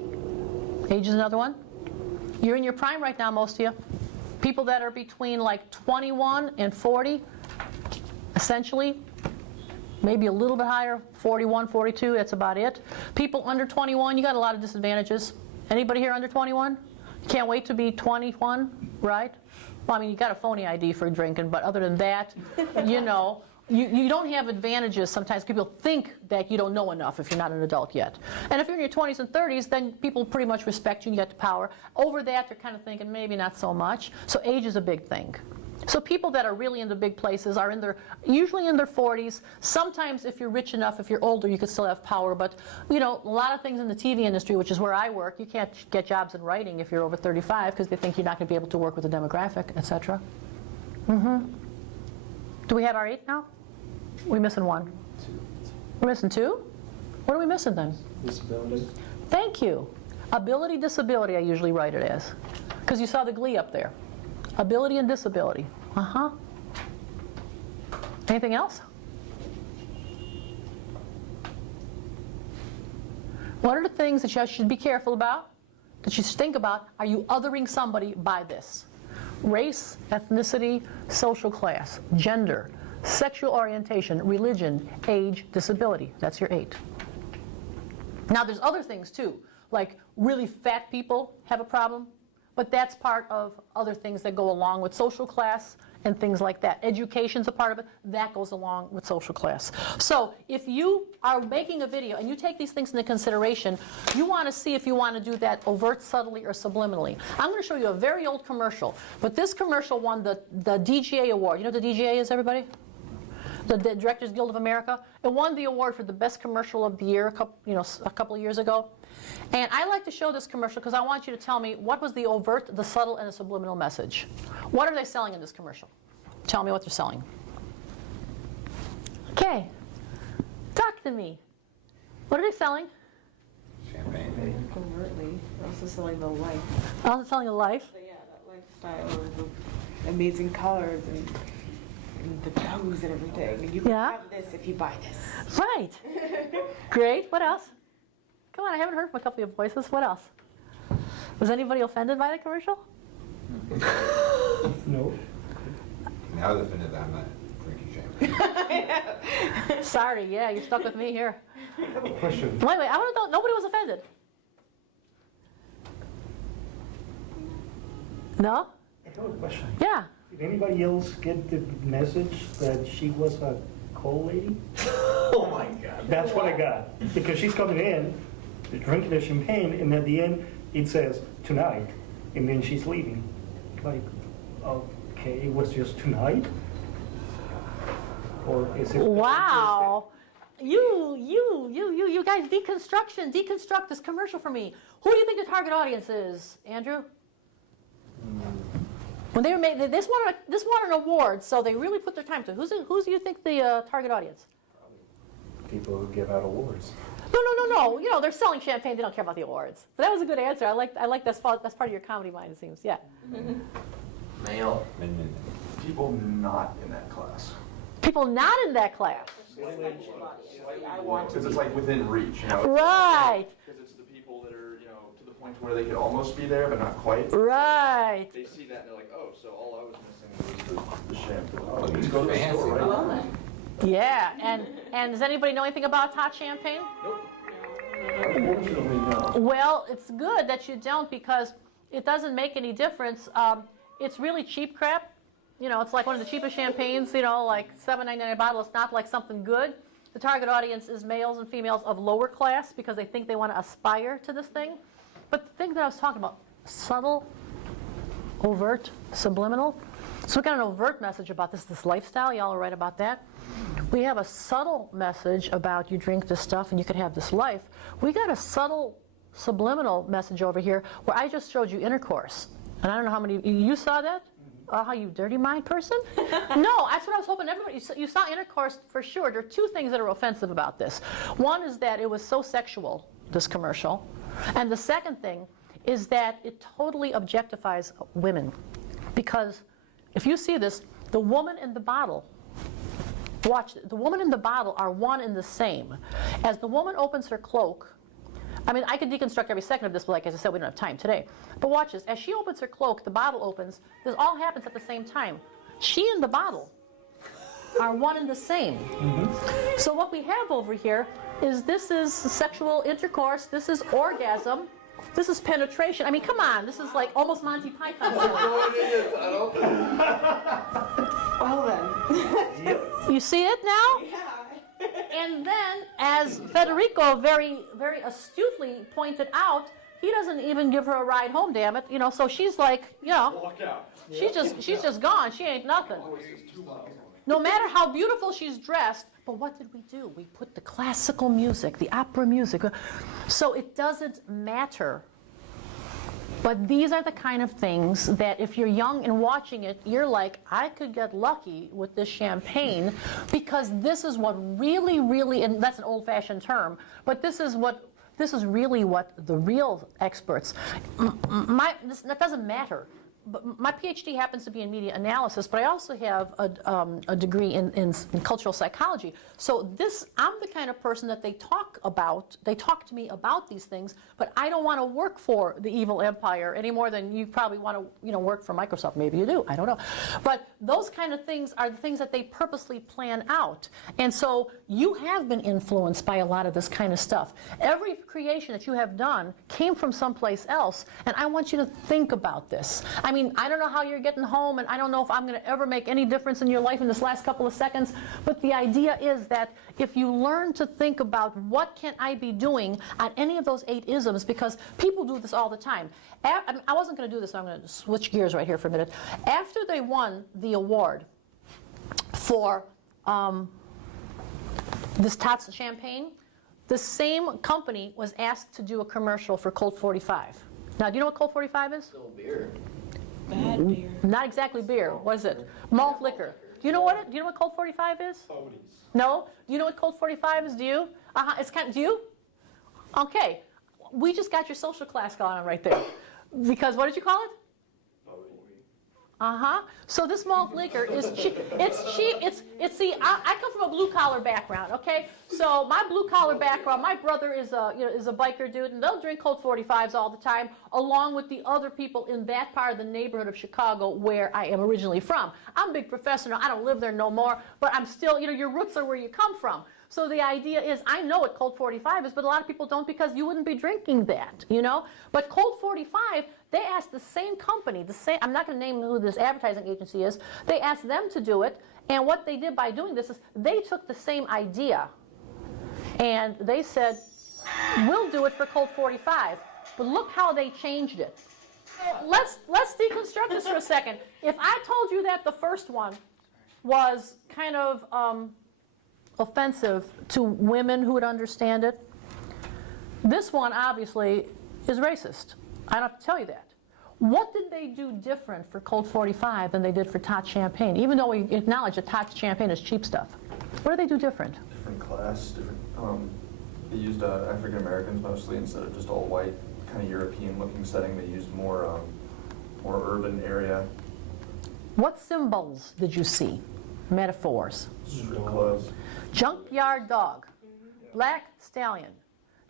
Age is another one. You're in your prime right now, most of you. People that are between like 21 and 40, essentially, maybe a little bit higher, 41, 42, that's about it. People under 21, you got a lot of disadvantages. Anybody here under 21? Can't wait to be 21, right? Well, I mean, you got a phony ID for drinking, but other than that, you don't have advantages. Sometimes people think that you don't know enough if you're not an adult yet. And if you're in your 20s and 30s, then people pretty much respect you and you get the power. Over that, they're kind of thinking maybe not so much. So age is a big thing. So people that are really in the big places are usually in their 40s. Sometimes if you're rich enough, if you're older, you can still have power. But a lot of things in the TV industry, which is where I work, you can't get jobs in writing if you're over 35 because they think you're not going to be able to work with the demographic, etc. Do we have our 8 now? We're missing 1. 2. We're missing 2? What are we missing then? Disability. Thank you. Ability, disability, I usually write it as. Because you saw the glee up there. Ability and disability. Anything else? What are the things that you should be careful about, that you should think about? Are you othering somebody by this? Race, ethnicity, social class, gender, sexual orientation, religion, age, disability. That's your 8. Now there's other things too, like really fat people have a problem. But that's part of other things that go along with social class and things like that. Education's a part of it. That goes along with social class. So if you are making a video and you take these things into consideration, you want to see if you want to do that overt, subtly, or subliminally. I'm going to show you a very old commercial. But this commercial won the DGA award. You know what the DGA is, everybody? The Directors Guild of America. It won the award for the best commercial of the year a couple of years ago. And I like to show this commercial because I want you to tell me what was the overt, the subtle, and the subliminal message. What are they selling in this commercial? Tell me what they're selling. Okay. Talk to me. What are they selling? Champagne. Covertly. They're also selling the life. Also selling a life? So yeah, that lifestyle of the amazing colors and the toes and everything. And you can have this if you buy this. Right. Great. What else? Come on, I haven't heard from a couple of your voices. What else? Was anybody offended by the commercial? No. I was offended that I'm not drinking champagne. Sorry, yeah, you're stuck with me here. I have a question. Wait, I want to know, nobody was offended. No? I have a question. Yeah. Did anybody else get the message that she was a coal lady? Oh my God. That's what I got. Because she's coming in, drinking the champagne, and at the end it says tonight, and then she's leaving. Like, okay, it was just tonight? Or is it? Wow. You guys, deconstruct this commercial for me. Who do you think the target audience is, Andrew? When they were made, this won an award, so they really put their time to it. Who do you think the target audience? People who give out awards. No. You know, they're selling champagne. They don't care about the awards. But that was a good answer. I like that's part of your comedy mind, it seems. Yeah. Male. People not in that class. People not in that class. Because it's like within reach, you know? Right. Because it's the people that are, you know, to the point where they could almost be there, but not quite. Right. They see that and they're like, oh, so all I was missing was the shampoo. Oh, let's go to the store, right? Well then. Yeah. And does anybody know anything about hot champagne? Unfortunately, no. Well, it's good that you don't because it doesn't make any difference. It's really cheap crap. You know, it's like one of the cheapest champagnes, you know, like $7.99 a bottle. It's not like something good. The target audience is males and females of lower class because they think they want to aspire to this thing. But the thing that I was talking about, subtle, overt, subliminal. So we got an overt message about this lifestyle. Y'all are right about that. We have a subtle message about you drink this stuff and you can have this life. We got a subtle, subliminal message over here where I just showed you intercourse. And I don't know how many, you saw that? How you dirty mind person? No, that's what I was hoping everybody, you saw intercourse for sure. There are two things that are offensive about this. One is that it was so sexual, this commercial. And the second thing is that it totally objectifies women. Because if you see this, the woman in the bottle, watch, the woman in the bottle are one and the same. As the woman opens her cloak, I mean, I could deconstruct every second of this, but like as I said, we don't have time today. But watch this. As she opens her cloak, the bottle opens. This all happens at the same time. She and the bottle are one and the same. Mm-hmm. So what we have over here is this is sexual intercourse. This is orgasm. This is penetration. I mean, come on. This is like almost Monty Python. Well then. You see it now? Yeah. And then, as Federico very, very astutely pointed out, he doesn't even give her a ride home, damn it. You know, so she's like, you know, Walk out. she's just gone. She ain't nothing. No matter how beautiful she's dressed, but what did we do? We put the classical music, the opera music. So it doesn't matter. But these are the kind of things that if you're young and watching it, you're like, I could get lucky with this champagne because this is what really, really, and that's an old-fashioned term, but this is really what the real experts, that doesn't matter. But my PhD happens to be in media analysis, but I also have a degree in cultural psychology. So I'm the kind of person that they talk to me about these things, but I don't want to work for the evil empire any more than you probably want to, work for Microsoft. Maybe you do, I don't know. But those kind of things are the things that they purposely plan out. And so you have been influenced by a lot of this kind of stuff. Every creation that you have done came from someplace else, and I want you to think about this. I mean, I don't know how you're getting home, and I don't know if I'm going to ever make any difference in your life in this last couple of seconds, but the idea is that if you learn to think about what can I be doing on any of those 8 isms, because people do this all the time. I wasn't going to do this, so I'm going to switch gears right here for a minute. After they won the award for this Tots champagne, the same company was asked to do a commercial for Colt 45. Now, do you know what Colt 45 is? Still beer. Bad beer. Not exactly beer. What is it? Malt liquor. Do you know what Colt 45 is? No? Do you know what Colt 45 is? Do you? It's do you? Okay. We just got your social class going on right there. Because what did you call it? So this malt liquor is cheap. It's cheap. See, I come from a blue collar background. Okay, so my blue collar background. My brother is a biker dude, and they'll drink Colt 45s all the time, along with the other people in that part of the neighborhood of Chicago where I am originally from. I'm a big professor now. I don't live there no more, but I'm still. Your roots are where you come from. So the idea is, I know what Colt 45 is, but a lot of people don't because you wouldn't be drinking that, But Colt 45, they asked the same company, I'm not going to name who this advertising agency is, they asked them to do it, and what they did by doing this is they took the same idea, and they said, we'll do it for Colt 45, but look how they changed it. Let's deconstruct this for a second. If I told you that the first one was kind of, offensive to women who would understand it. This one, obviously, is racist. I don't have to tell you that. What did they do different for Colt 45 than they did for Tot Champagne? Even though we acknowledge that Tot Champagne is cheap stuff. What do they do different? Different class, different, they used African Americans mostly instead of just all white, kind of European looking setting. They used more urban area. What symbols did you see? Metaphors. Street clothes. Junkyard dog, black stallion.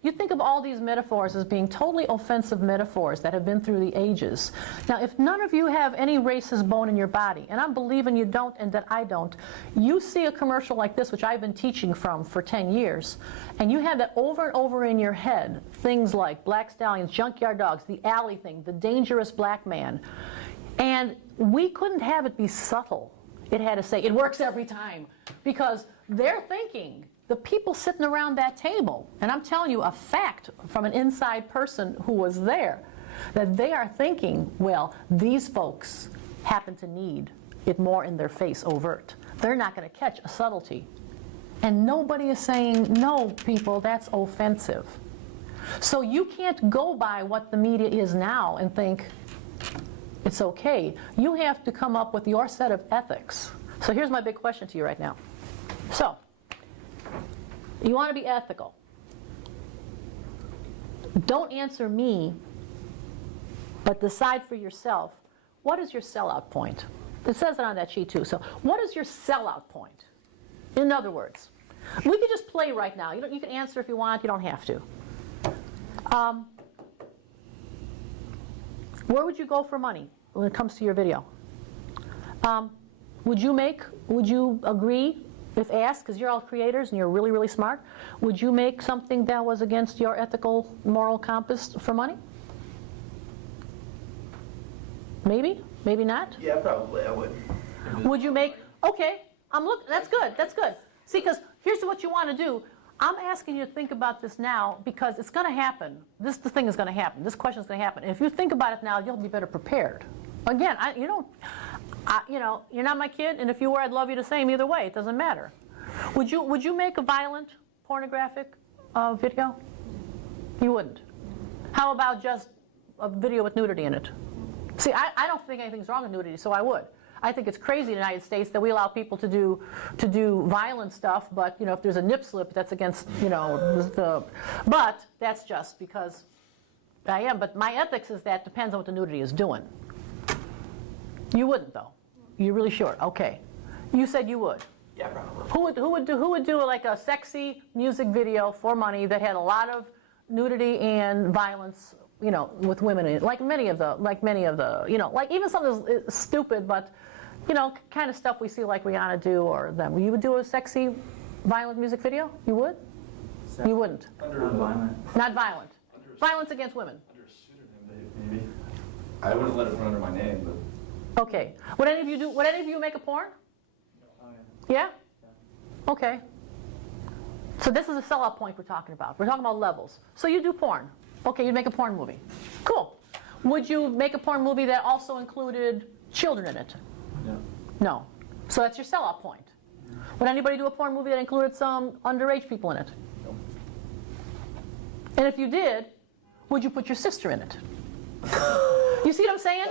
You think of all these metaphors as being totally offensive metaphors that have been through the ages. Now, if none of you have any racist bone in your body, and I'm believing you don't and that I don't, you see a commercial like this, which I've been teaching from for 10 years, and you have that over and over in your head, things like black stallions, junkyard dogs, the alley thing, the dangerous black man, and we couldn't have it be subtle. It had to say, it works every time, because they're thinking, the people sitting around that table, and I'm telling you a fact from an inside person who was there, that they are thinking, well, these folks happen to need it more in their face, overt. They're not going to catch a subtlety. And nobody is saying, no, people, that's offensive. So you can't go by what the media is now and think it's okay. You have to come up with your set of ethics. So here's my big question to you right now. So, you want to be ethical. Don't answer me, but decide for yourself, what is your sellout point? It says it on that sheet too. So what is your sellout point? In other words, we could just play right now. You can answer if you want, you don't have to. Where would you go for money when it comes to your video? Would you agree, if asked, because you're all creators and you're really, really smart, would you make something that was against your ethical, moral compass for money? Maybe? Maybe not? Yeah, probably I would. Would you make, okay, that's good, that's good. See, because here's what you want to do. I'm asking you to think about this now because it's going to happen. The thing is going to happen. This question is going to happen. And if you think about it now, you'll be better prepared. Again, you're not my kid, and if you were, I'd love you the same either way. It doesn't matter. Would you make a violent, pornographic video? You wouldn't. How about just a video with nudity in it? See, I don't think anything's wrong with nudity, so I would. I think it's crazy in the United States that we allow people to do violent stuff, but if there's a nip slip, that's against But that's just because I am. But my ethics is that depends on what the nudity is doing. You wouldn't though. You're really sure? Okay. You said you would. Yeah, probably. Who would do like a sexy music video for money that had a lot of nudity and violence, with women in it? Like many of the, like even something that's stupid, but kind of stuff we see like Rihanna do or them. You would do a sexy, violent music video? You would? You wouldn't. Non-violent. Not violent. Violence against women. Under a pseudonym, maybe. I wouldn't let it run under my name, but. Okay. Would any of you make a porn? Yeah? Okay. So this is a sellout point we're talking about. We're talking about levels. So you do porn. Okay, you'd make a porn movie. Cool. Would you make a porn movie that also included children in it? No. No. So that's your sellout point. Would anybody do a porn movie that included some underage people in it? No. And if you did, would you put your sister in it? You see what I'm saying?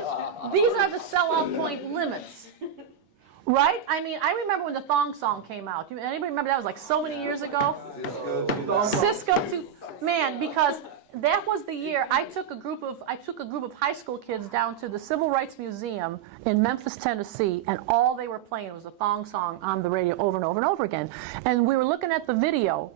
These are the sellout point limits. Right? I mean, I remember when the thong song came out. Anybody remember that? It was like so many years ago. Cisco 2. Man, because that was the year I took a group of high school kids down to the Civil Rights Museum in Memphis, Tennessee, and all they were playing was a thong song on the radio over and over and over again. And we were looking at the video,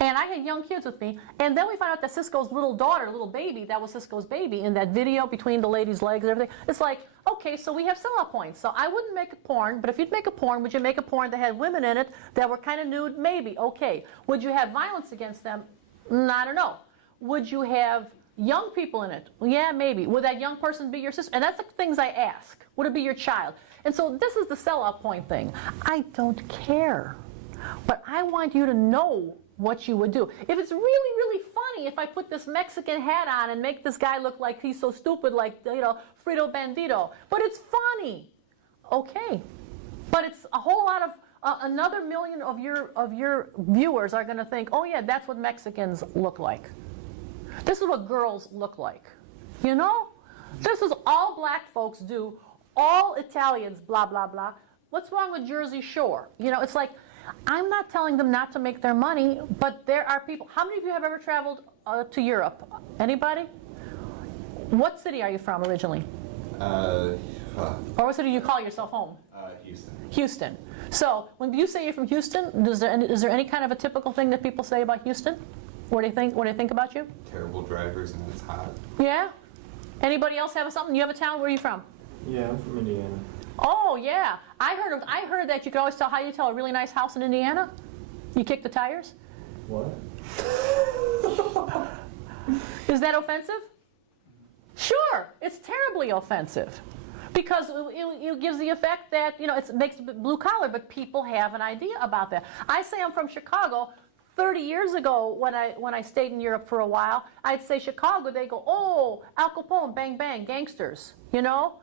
and I had young kids with me, and then we found out that Cisco's little daughter, little baby, that was Cisco's baby in that video between the lady's legs and everything. It's like, okay, so we have sellout points. So I wouldn't make a porn, but if you'd make a porn, would you make a porn that had women in it that were kind of nude? Maybe, okay. Would you have violence against them? I don't know. Would you have young people in it? Well, yeah, maybe. Would that young person be your sister? And that's the things I ask. Would it be your child? And so this is the sellout point thing. I don't care, but I want you to know what you would do. If it's really, really funny if I put this Mexican hat on and make this guy look like he's so stupid, like, Frito Bandito, but it's funny, okay. But it's a whole lot of another million of your viewers are going to think, oh yeah, that's what Mexicans look like. This is what girls look like. You know? This is all black folks do, all Italians, blah, blah, blah. What's wrong with Jersey Shore? You know, it's like, I'm not telling them not to make their money, but there are people. How many of you have ever traveled to Europe? Anybody? What city are you from originally? Or what city do you call yourself home? Houston. Houston. So when you say you're from Houston, is there any kind of a typical thing that people say about Houston? What do they think about you? Terrible drivers and it's hot. Yeah? Anybody else have something? You have a town? Where are you from? Yeah, I'm from Indiana. Oh yeah, I heard that you could always tell. How do you tell a really nice house in Indiana? You kick the tires. What? Is that offensive? Sure, it's terribly offensive, because it gives the effect that, you know, it makes it blue collar, but people have an idea about that. I say I'm from Chicago. 30 years ago, when I stayed in Europe for a while, I'd say Chicago. They go, oh, Al Capone, bang bang, gangsters. You know.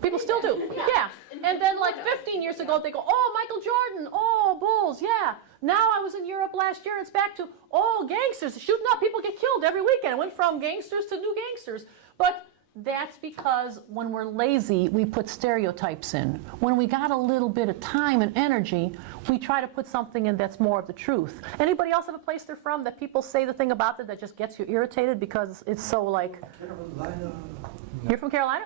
People still do, yeah. And then like 15 years ago, they go, oh, Michael Jordan, oh, Bulls, yeah. Now I was in Europe last year, it's back to, oh, gangsters, shooting up, people get killed every weekend. It went from gangsters to new gangsters. But that's because when we're lazy, we put stereotypes in. When we got a little bit of time and energy, we try to put something in that's more of the truth. Anybody else have a place they're from that people say the thing about it that just gets you irritated because it's so like... Carolina. You're from Carolina?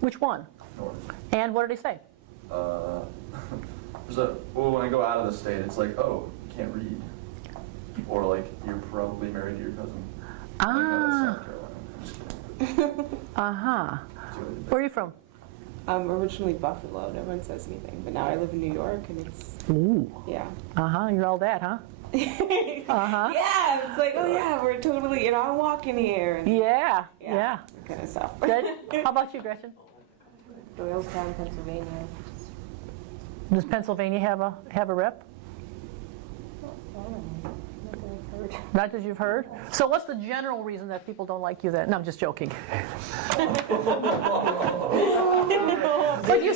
Which one? North. And what did they say? Well, when I go out of the state, it's like, oh, you can't read. Or like, you're probably married to your cousin. Like, no, that's South Carolina. I'm just kidding. Uh-huh. Where are you from? Originally Buffalo. No one says anything, but now I live in New York, and it's Ooh. yeah. Uh-huh, you're all that, huh? Uh-huh. Yeah, it's like, oh yeah, we're totally, you know, I'm walking here. And Yeah, yeah, yeah. that kind of stuff. Good. How about you, Gretchen? Doylestown, Pennsylvania. Does Pennsylvania have a rep? Not that you've heard? So what's the general reason that people don't like you then? No, I'm just joking. But you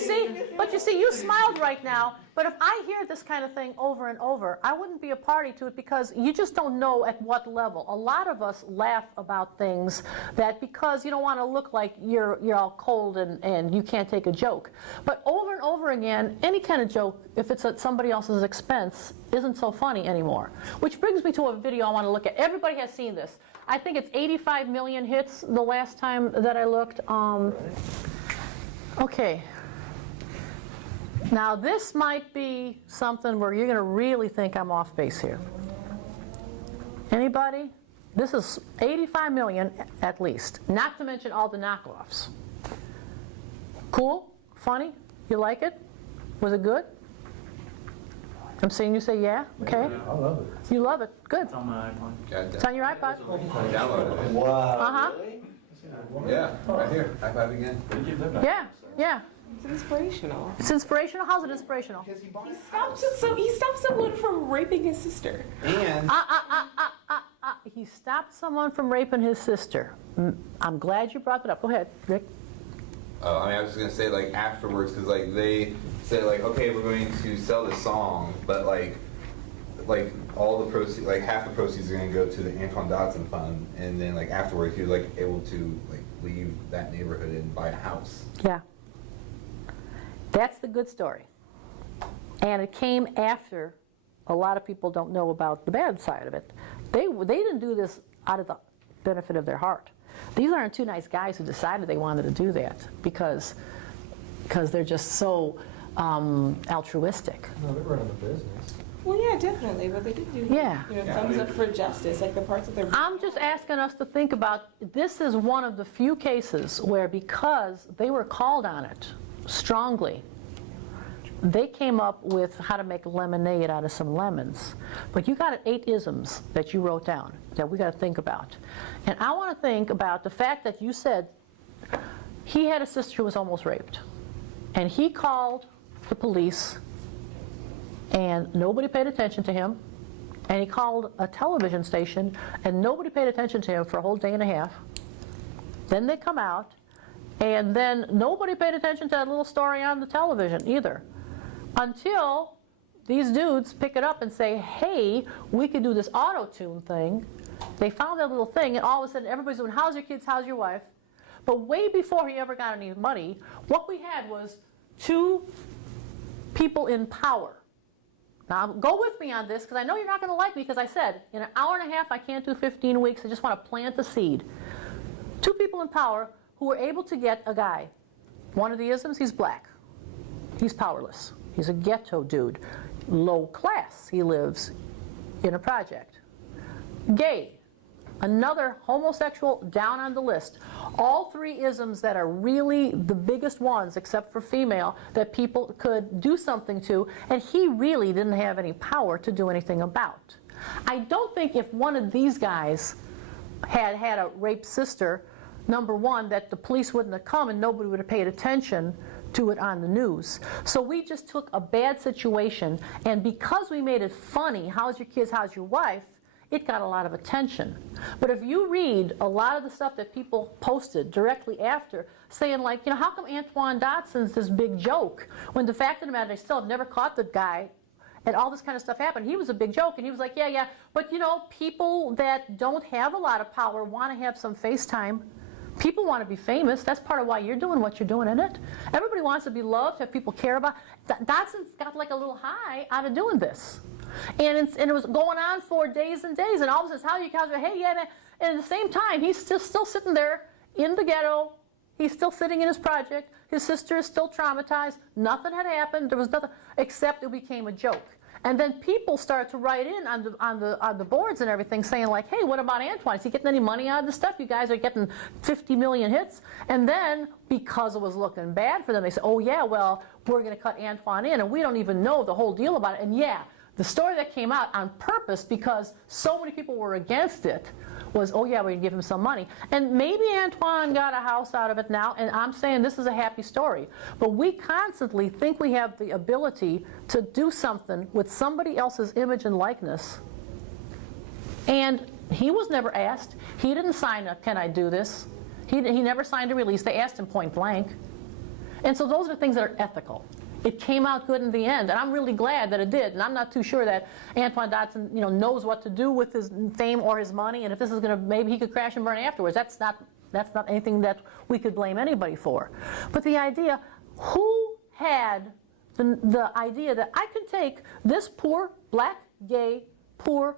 see, you smiled right now. But if I hear this kind of thing over and over, I wouldn't be a party to it, because you just don't know at what level. A lot of us laugh about things that, because you don't want to look like you're all cold and you can't take a joke. But over and over again, any kind of joke, if it's at somebody else's expense, isn't so funny anymore. Which brings me to a video I want to look at. Everybody has seen this. I think it's 85 million hits the last time that I looked. Okay. Now this might be something where you're going to really think I'm off base here. Anybody? This is 85 million at least, not to mention all the knockoffs. Cool? Funny? You like it? Was it good? I'm seeing you say yeah? Okay. I love it. You love it. Good. It's on my iPod. It's on your iPod? I downloaded it. Wow. Uh-huh. Yeah, right here. High five again. Yeah, yeah. It's inspirational. It's inspirational? How's it inspirational? He stopped someone from raping his sister. And He stopped someone from raping his sister. I'm glad you brought that up. Go ahead, Rick. I mean, I was just gonna say, like, afterwards, because like they say, like, okay, we're going to sell this song, but like all the proceeds, like half the proceeds are gonna go to the Antoine Dodson Fund, and then like afterwards, he was like able to like leave that neighborhood and buy a house. Yeah. That's the good story. And it came after a lot of people don't know about the bad side of it. They didn't do this out of the benefit of their heart. These aren't two nice guys who decided they wanted to do that because they're just so altruistic. No, they're running the business. Well, yeah, definitely, but they did do, Yeah. you know, thumbs up for justice, like the parts of their. I'm just asking us to think about, this is one of the few cases where, because they were called on it strongly, they came up with how to make lemonade out of some lemons. But you got 8 isms that you wrote down that we got to think about. And I want to think about the fact that you said he had a sister who was almost raped. And he called the police and nobody paid attention to him. And he called a television station and nobody paid attention to him for a whole day and a half. Then they come out and then nobody paid attention to that little story on the television either. until these dudes pick it up and say, hey, we could do this auto-tune thing. They found that little thing, and all of a sudden everybody's doing, how's your kids, how's your wife? But way before he ever got any money, what we had was two people in power. Now, go with me on this, because I know you're not going to like me, because I said, in an hour and a half, I can't do 15 weeks. I just want to plant the seed. Two people in power who were able to get a guy. One of the isms, he's black. He's powerless. He's a ghetto dude. Low class. He lives in a project. Gay. Another homosexual down on the list. All three isms that are really the biggest ones, except for female, that people could do something to, and he really didn't have any power to do anything about. I don't think if one of these guys had had a raped sister, number one, that the police wouldn't have come and nobody would have paid attention to it on the news. So we just took a bad situation, and because we made it funny, how's your kids, how's your wife, it got a lot of attention. But if you read a lot of the stuff that people posted directly after, saying like, how come Antoine Dotson's this big joke, when the fact of the matter, they still have never caught the guy, and all this kind of stuff happened. He was a big joke, and he was like, yeah, but people that don't have a lot of power want to have some face time. People want to be famous. That's part of why you're doing what you're doing, isn't it? Everybody wants to be loved, have people care about. Dotson's got like a little high out of doing this. And it was going on for days and days, and all of a sudden, how you guys are, hey, yeah, man. And at the same time, he's still sitting there in the ghetto. He's still sitting in his project. His sister is still traumatized. Nothing had happened. There was nothing, except it became a joke. And then people started to write in on the boards and everything, saying like, hey, what about Antoine? Is he getting any money out of this stuff? You guys are getting 50 million hits. And then, because it was looking bad for them, they said, oh yeah, well, we're going to cut Antoine in, and we don't even know the whole deal about it. And yeah, the story that came out on purpose, because so many people were against it, was, oh yeah, we're going to give him some money. And maybe Antoine got a house out of it now, and I'm saying this is a happy story. But we constantly think we have the ability to do something with somebody else's image and likeness. And he was never asked. He didn't sign a, can I do this? He never signed a release. They asked him point blank. And so those are things that are ethical. It came out good in the end, and I'm really glad that it did. And I'm not too sure that Antoine Dotson, knows what to do with his fame or his money, and if this is going to, maybe he could crash and burn afterwards. That's not anything that we could blame anybody for. But the idea, who had the idea that I could take this poor, black, gay, poor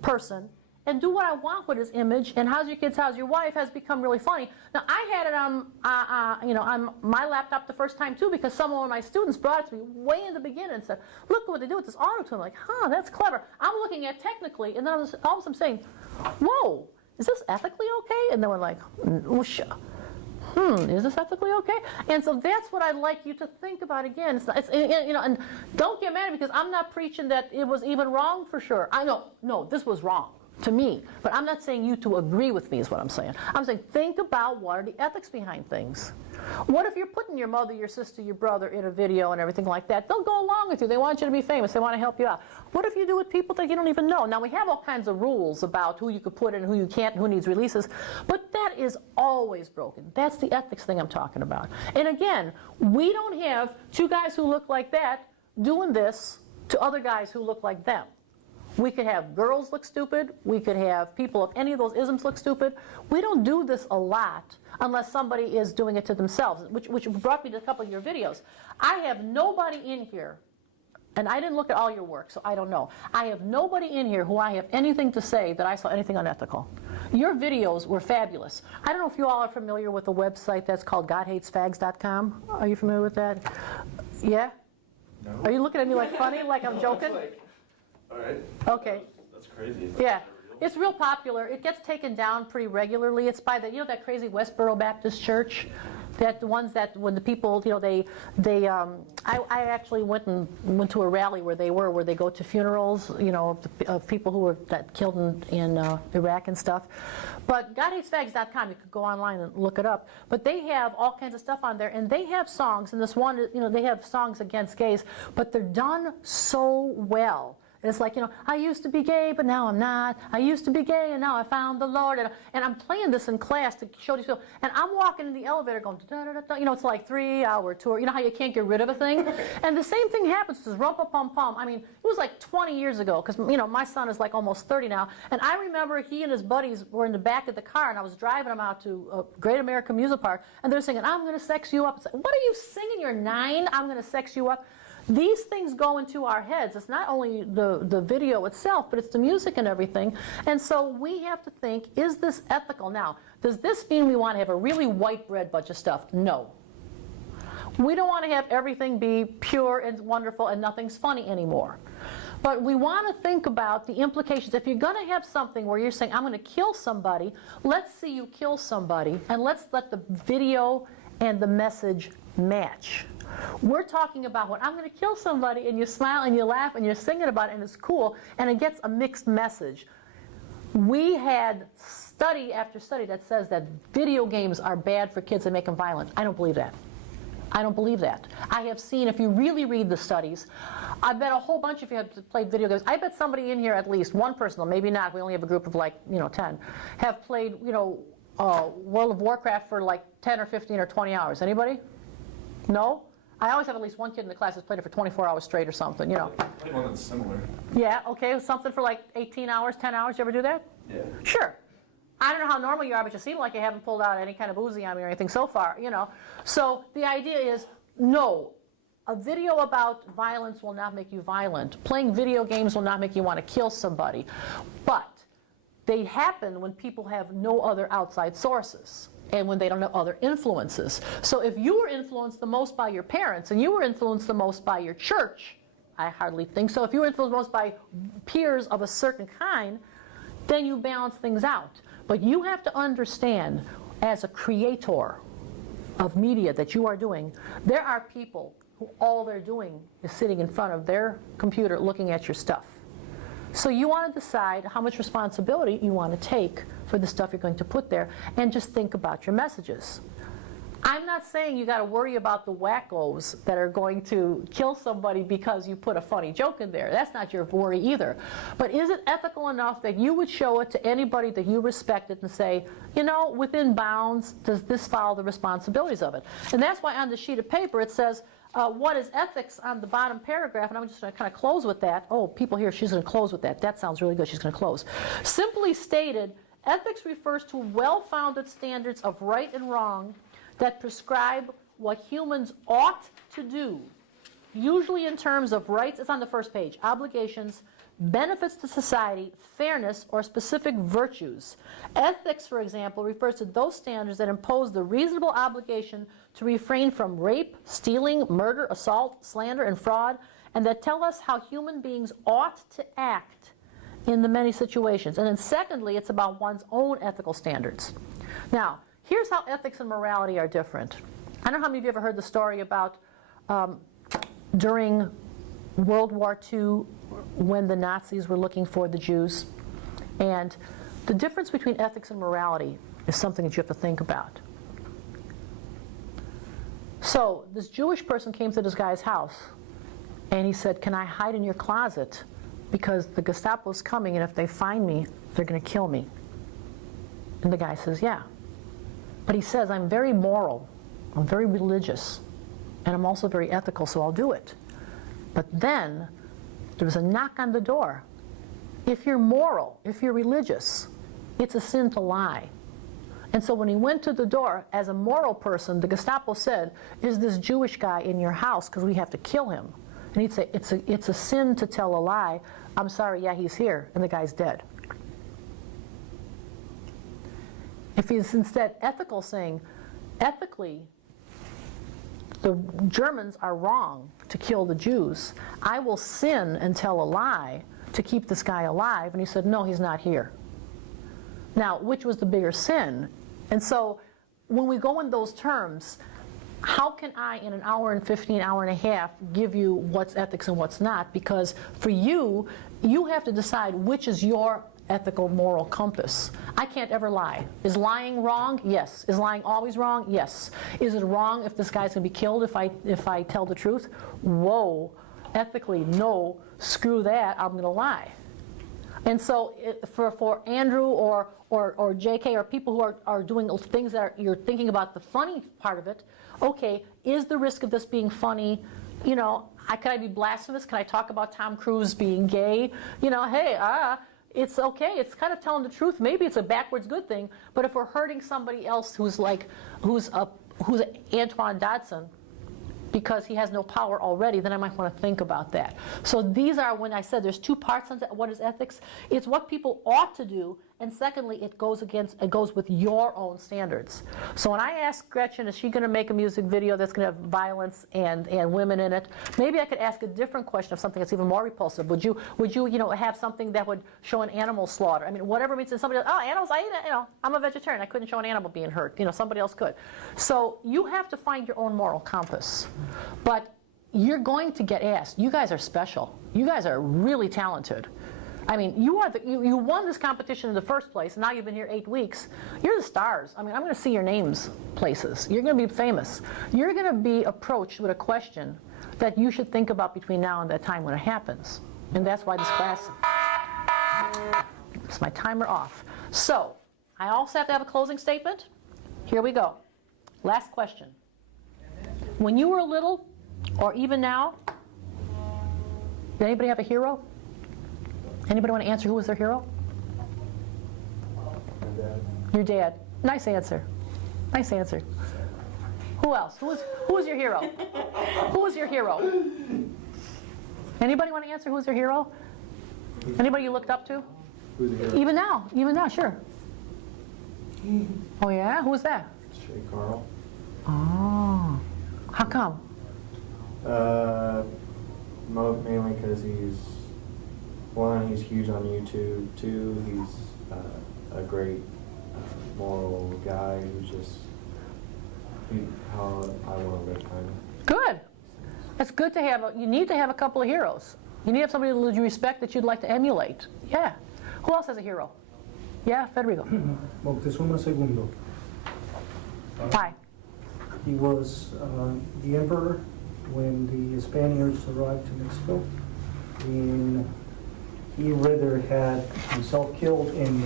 person and do what I want with his image, and how's your kids, how's your wife, has become really funny. Now, I had it on my laptop the first time too, because some of my students brought it to me way in the beginning and said, look what they do with this auto-tune. I'm like, that's clever. I'm looking at technically, and then all of a sudden I'm saying, whoa, is this ethically okay? And then we're like, is this ethically okay? And so that's what I'd like you to think about again. And don't get mad because I'm not preaching that it was even wrong for sure. I know, no, this was wrong to me. But I'm not saying you to agree with me is what I'm saying. I'm saying think about what are the ethics behind things. What if you're putting your mother, your sister, your brother in a video and everything like that? They'll go along with you. They want you to be famous. They want to help you out. What if you do with people that you don't even know? Now, we have all kinds of rules about who you could put in, who you can't, who needs releases. But that is always broken. That's the ethics thing I'm talking about. And again, we don't have two guys who look like that doing this to other guys who look like them. We could have girls look stupid. We could have people of any of those isms look stupid. We don't do this a lot unless somebody is doing it to themselves, which brought me to a couple of your videos. I have nobody in here, and I didn't look at all your work, so I don't know. I have nobody in here who I have anything to say that I saw anything unethical. Your videos were fabulous. I don't know if you all are familiar with a website that's called GodHatesFags.com. Are you familiar with that? Yeah? No. Are you looking at me like funny, like I'm joking? All right. Okay. That's crazy. Yeah. It's real popular. It gets taken down pretty regularly. It's by the, that crazy Westboro Baptist Church, that the ones that when the people, I actually went to a rally where they go to funerals, of people who were killed in Iraq and stuff. But GodHatesFags.com, you could go online and look it up. But they have all kinds of stuff on there, and they have songs. And this one, they have songs against gays, but they're done so well. And it's like, I used to be gay, but now I'm not. I used to be gay, and now I found the Lord. And I'm playing this in class to show these people. And I'm walking in the elevator going, da-da-da-da. It's like 3-hour tour. You know how you can't get rid of a thing? And the same thing happens to rumpa-pum-pum. I mean, it was like 20 years ago, because, my son is like almost 30 now. And I remember he and his buddies were in the back of the car, and I was driving them out to Great American Music Park, and they're singing, I'm going to sex you up. It's like, what are you singing? You're 9? I'm going to sex you up. These things go into our heads. It's not only the video itself, but it's the music and everything. And so we have to think, is this ethical? Now, does this mean we want to have a really white bread bunch of stuff? No. We don't want to have everything be pure and wonderful and nothing's funny anymore. But we want to think about the implications. If you're going to have something where you're saying, I'm going to kill somebody, let's see you kill somebody, and let's let the video and the message match. We're talking about when I'm going to kill somebody, and you smile and you laugh and you're singing about it and it's cool, and it gets a mixed message. We had study after study that says that video games are bad for kids and make them violent. I don't believe that. I don't believe that. I have seen, if you really read the studies, I bet a whole bunch of you have played video games. I bet somebody in here, at least one person, maybe not, we only have a group of like 10, have played World of Warcraft for like 10 or 15 or 20 hours. Anybody? No? I always have at least one kid in the class who's played it for 24 hours straight or something, I played one that's similar. Yeah, okay, something for like 18 hours, 10 hours. You ever do that? Yeah. Sure. I don't know how normal you are, but you seem like you haven't pulled out any kind of Uzi on me or anything so far, So the idea is, no, a video about violence will not make you violent. Playing video games will not make you want to kill somebody. But they happen when people have no other outside sources and when they don't have other influences. So if you were influenced the most by your parents and you were influenced the most by your church, I hardly think so. If you were influenced most by peers of a certain kind, then you balance things out. But you have to understand, as a creator of media that you are doing, there are people who all they're doing is sitting in front of their computer looking at your stuff. So you want to decide how much responsibility you want to take for the stuff you're going to put there, and just think about your messages. I'm not saying you got to worry about the wackos that are going to kill somebody because you put a funny joke in there. That's not your worry either. But is it ethical enough that you would show it to anybody that you respected and say, within bounds, does this follow the responsibilities of it? And that's why on the sheet of paper it says, what is ethics on the bottom paragraph, and I'm just going to kind of close with that. Oh, people here, she's going to close with that. That sounds really good. She's going to close. Simply stated, ethics refers to well-founded standards of right and wrong that prescribe what humans ought to do, usually in terms of rights, it's on the first page, obligations, benefits to society, fairness, or specific virtues. Ethics, for example, refers to those standards that impose the reasonable obligation to refrain from rape, stealing, murder, assault, slander, and fraud, and that tell us how human beings ought to act in the many situations. And then secondly, it's about one's own ethical standards. Now, here's how ethics and morality are different. I don't know how many of you ever heard the story about during World War II when the Nazis were looking for the Jews. And the difference between ethics and morality is something that you have to think about. So this Jewish person came to this guy's house and he said, can I hide in your closet? Because the Gestapo's coming, and if they find me, they're going to kill me. And the guy says, yeah. But he says, I'm very moral, I'm very religious, and I'm also very ethical, so I'll do it. But then there was a knock on the door. If you're moral, if you're religious, it's a sin to lie. And so when he went to the door, as a moral person, the Gestapo said, is this Jewish guy in your house? Because we have to kill him. And he'd say, it's a sin to tell a lie. I'm sorry, yeah, he's here. And the guy's dead. If he's instead ethical, saying, ethically, the Germans are wrong to kill the Jews. I will sin and tell a lie to keep this guy alive. And he said, no, he's not here. Now, which was the bigger sin? And so when we go in those terms, how can I, in an hour and 15, hour and a half, give you what's ethics and what's not? Because for you, you have to decide which is your ethical, moral compass. I can't ever lie. Is lying wrong? Yes. Is lying always wrong? Yes. Is it wrong if this guy's going to be killed if I tell the truth? Whoa. Ethically, no. screw that, I'm going to lie. And so for Andrew or JK or people who are doing things that you're thinking about the funny part of it, okay, is the risk of this being funny, you know, can I be blasphemous? Can I talk about Tom Cruise being gay? You know, hey, it's okay. It's kind of telling the truth. Maybe it's a backwards good thing, but if we're hurting somebody else who's Antoine Dodson, because he has no power already, then I might want to think about that. So these are, when I said there's two parts on what is ethics, it's what people ought to do, and secondly, it goes with your own standards. So when I ask Gretchen, is she going to make a music video that's going to have violence and women in it? Maybe I could ask a different question of something that's even more repulsive. Would you have something that would show an animal slaughter? I mean, whatever it means to somebody, oh, animals, I eat it, I'm a vegetarian, I couldn't show an animal being hurt, somebody else could. So you have to find your own moral compass. But you're going to get asked. You guys are special. You guys are really talented. I mean, you won this competition in the first place, and now you've been here 8 weeks. You're the stars. I mean, I'm going to see your names places. You're going to be famous. You're going to be approached with a question that you should think about between now and that time when it happens. And that's why this class, it's my timer off. So, I also have to have a closing statement. Here we go. Last question. When you were little, or even now, did anybody have a hero? Anybody want to answer who was their hero? My dad. Your dad. Nice answer. Nice answer. Who else? Who was your hero? Who was your hero? Anybody want to answer who's your hero? Anybody you looked up to? Who's the hero? Even now, sure. Oh yeah? Who was that? Shay Carl. Oh. How come? Mainly because he's huge on YouTube. Two, he's a great moral guy who's just how I want to live, kind of. Good. It's good to have. You need to have a couple of heroes. You need to have somebody that you respect that you'd like to emulate. Yeah. Who else has a hero? Yeah, Federico. Moctezuma II. Why? He was the emperor when the Spaniards arrived to Mexico. And he rather had himself killed, and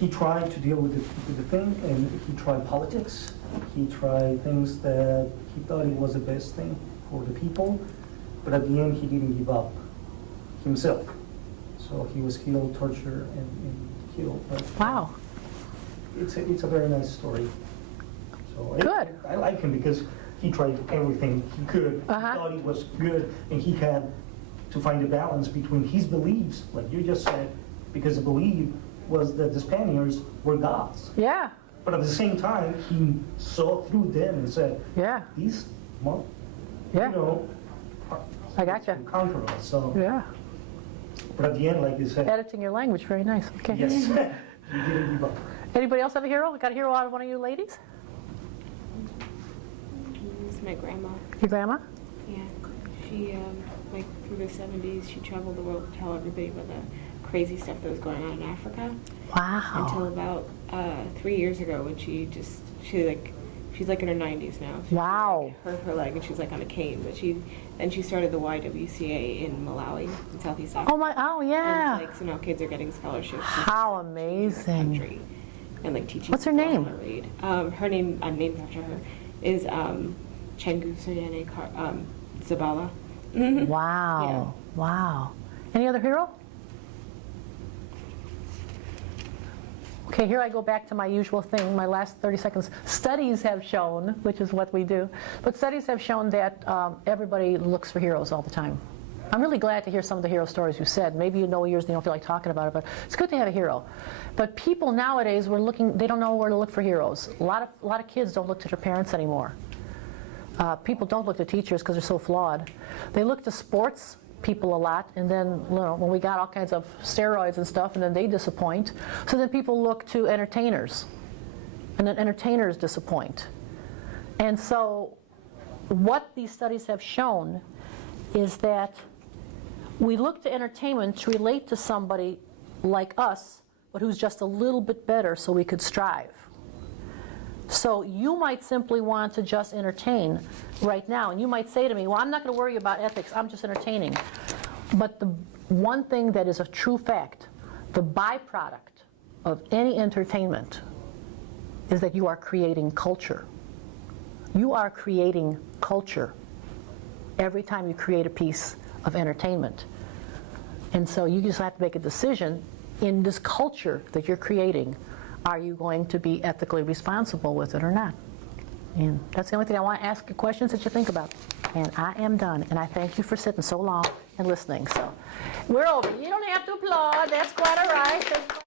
he tried to deal with the thing, and he tried politics. He tried things that he thought it was the best thing for the people, but at the end he didn't give up himself. So he was killed, tortured, and killed. But Wow. it's a very nice story. So Good. I like him because he tried everything he could. Uh-huh. He thought it was good, and he had to find a balance between his beliefs, like you just said, because the belief was that the Spaniards were gods. Yeah. But at the same time, he saw through them and said, Yeah. these, Yeah. I gotcha. can conquer us. So, Yeah. but at the end, like you said, Editing your language, very nice. Okay. yes, he didn't give up. Anybody else have a hero? Got a hero out of one of you ladies? It's my grandma. Your grandma? Yeah. She, through the 70s, she traveled the world to tell everybody about the crazy stuff that was going on in Africa. Wow. Until about 3 years ago when she's like in her 90s now. She Wow. hurt her leg and she's like on a cane. But she started the YWCA in Malawi, in Southeast Africa. Oh yeah. And it's like, so now kids are getting scholarships. How in the amazing. country and like teaching. What's her people name? how to read. Her name, named after her, is Chengu Soyene Zabala. Wow. Wow. Any other hero? Okay, here I go back to my usual thing, my last 30 seconds. Studies have shown, which is what we do, but studies have shown that everybody looks for heroes all the time. I'm really glad to hear some of the hero stories you said. Maybe you know yours and you don't feel like talking about it, but it's good to have a hero. But people nowadays, they don't know where to look for heroes. A lot of kids don't look to their parents anymore. People don't look to teachers because they're so flawed. They look to sports people a lot, and then when we got all kinds of steroids and stuff, and then they disappoint. So then people look to entertainers, and then entertainers disappoint. And so what these studies have shown is that we look to entertainment to relate to somebody like us, but who's just a little bit better so we could strive. So you might simply want to just entertain right now, and you might say to me, well, I'm not going to worry about ethics, I'm just entertaining. But the one thing that is a true fact, the byproduct of any entertainment is that you are creating culture. You are creating culture every time you create a piece of entertainment. And so you just have to make a decision in this culture that you're creating. Are you going to be ethically responsible with it or not? And that's the only thing I want to ask you, questions that you think about. And I am done. And I thank you for sitting so long and listening. So we're over. You don't have to applaud. That's quite all right.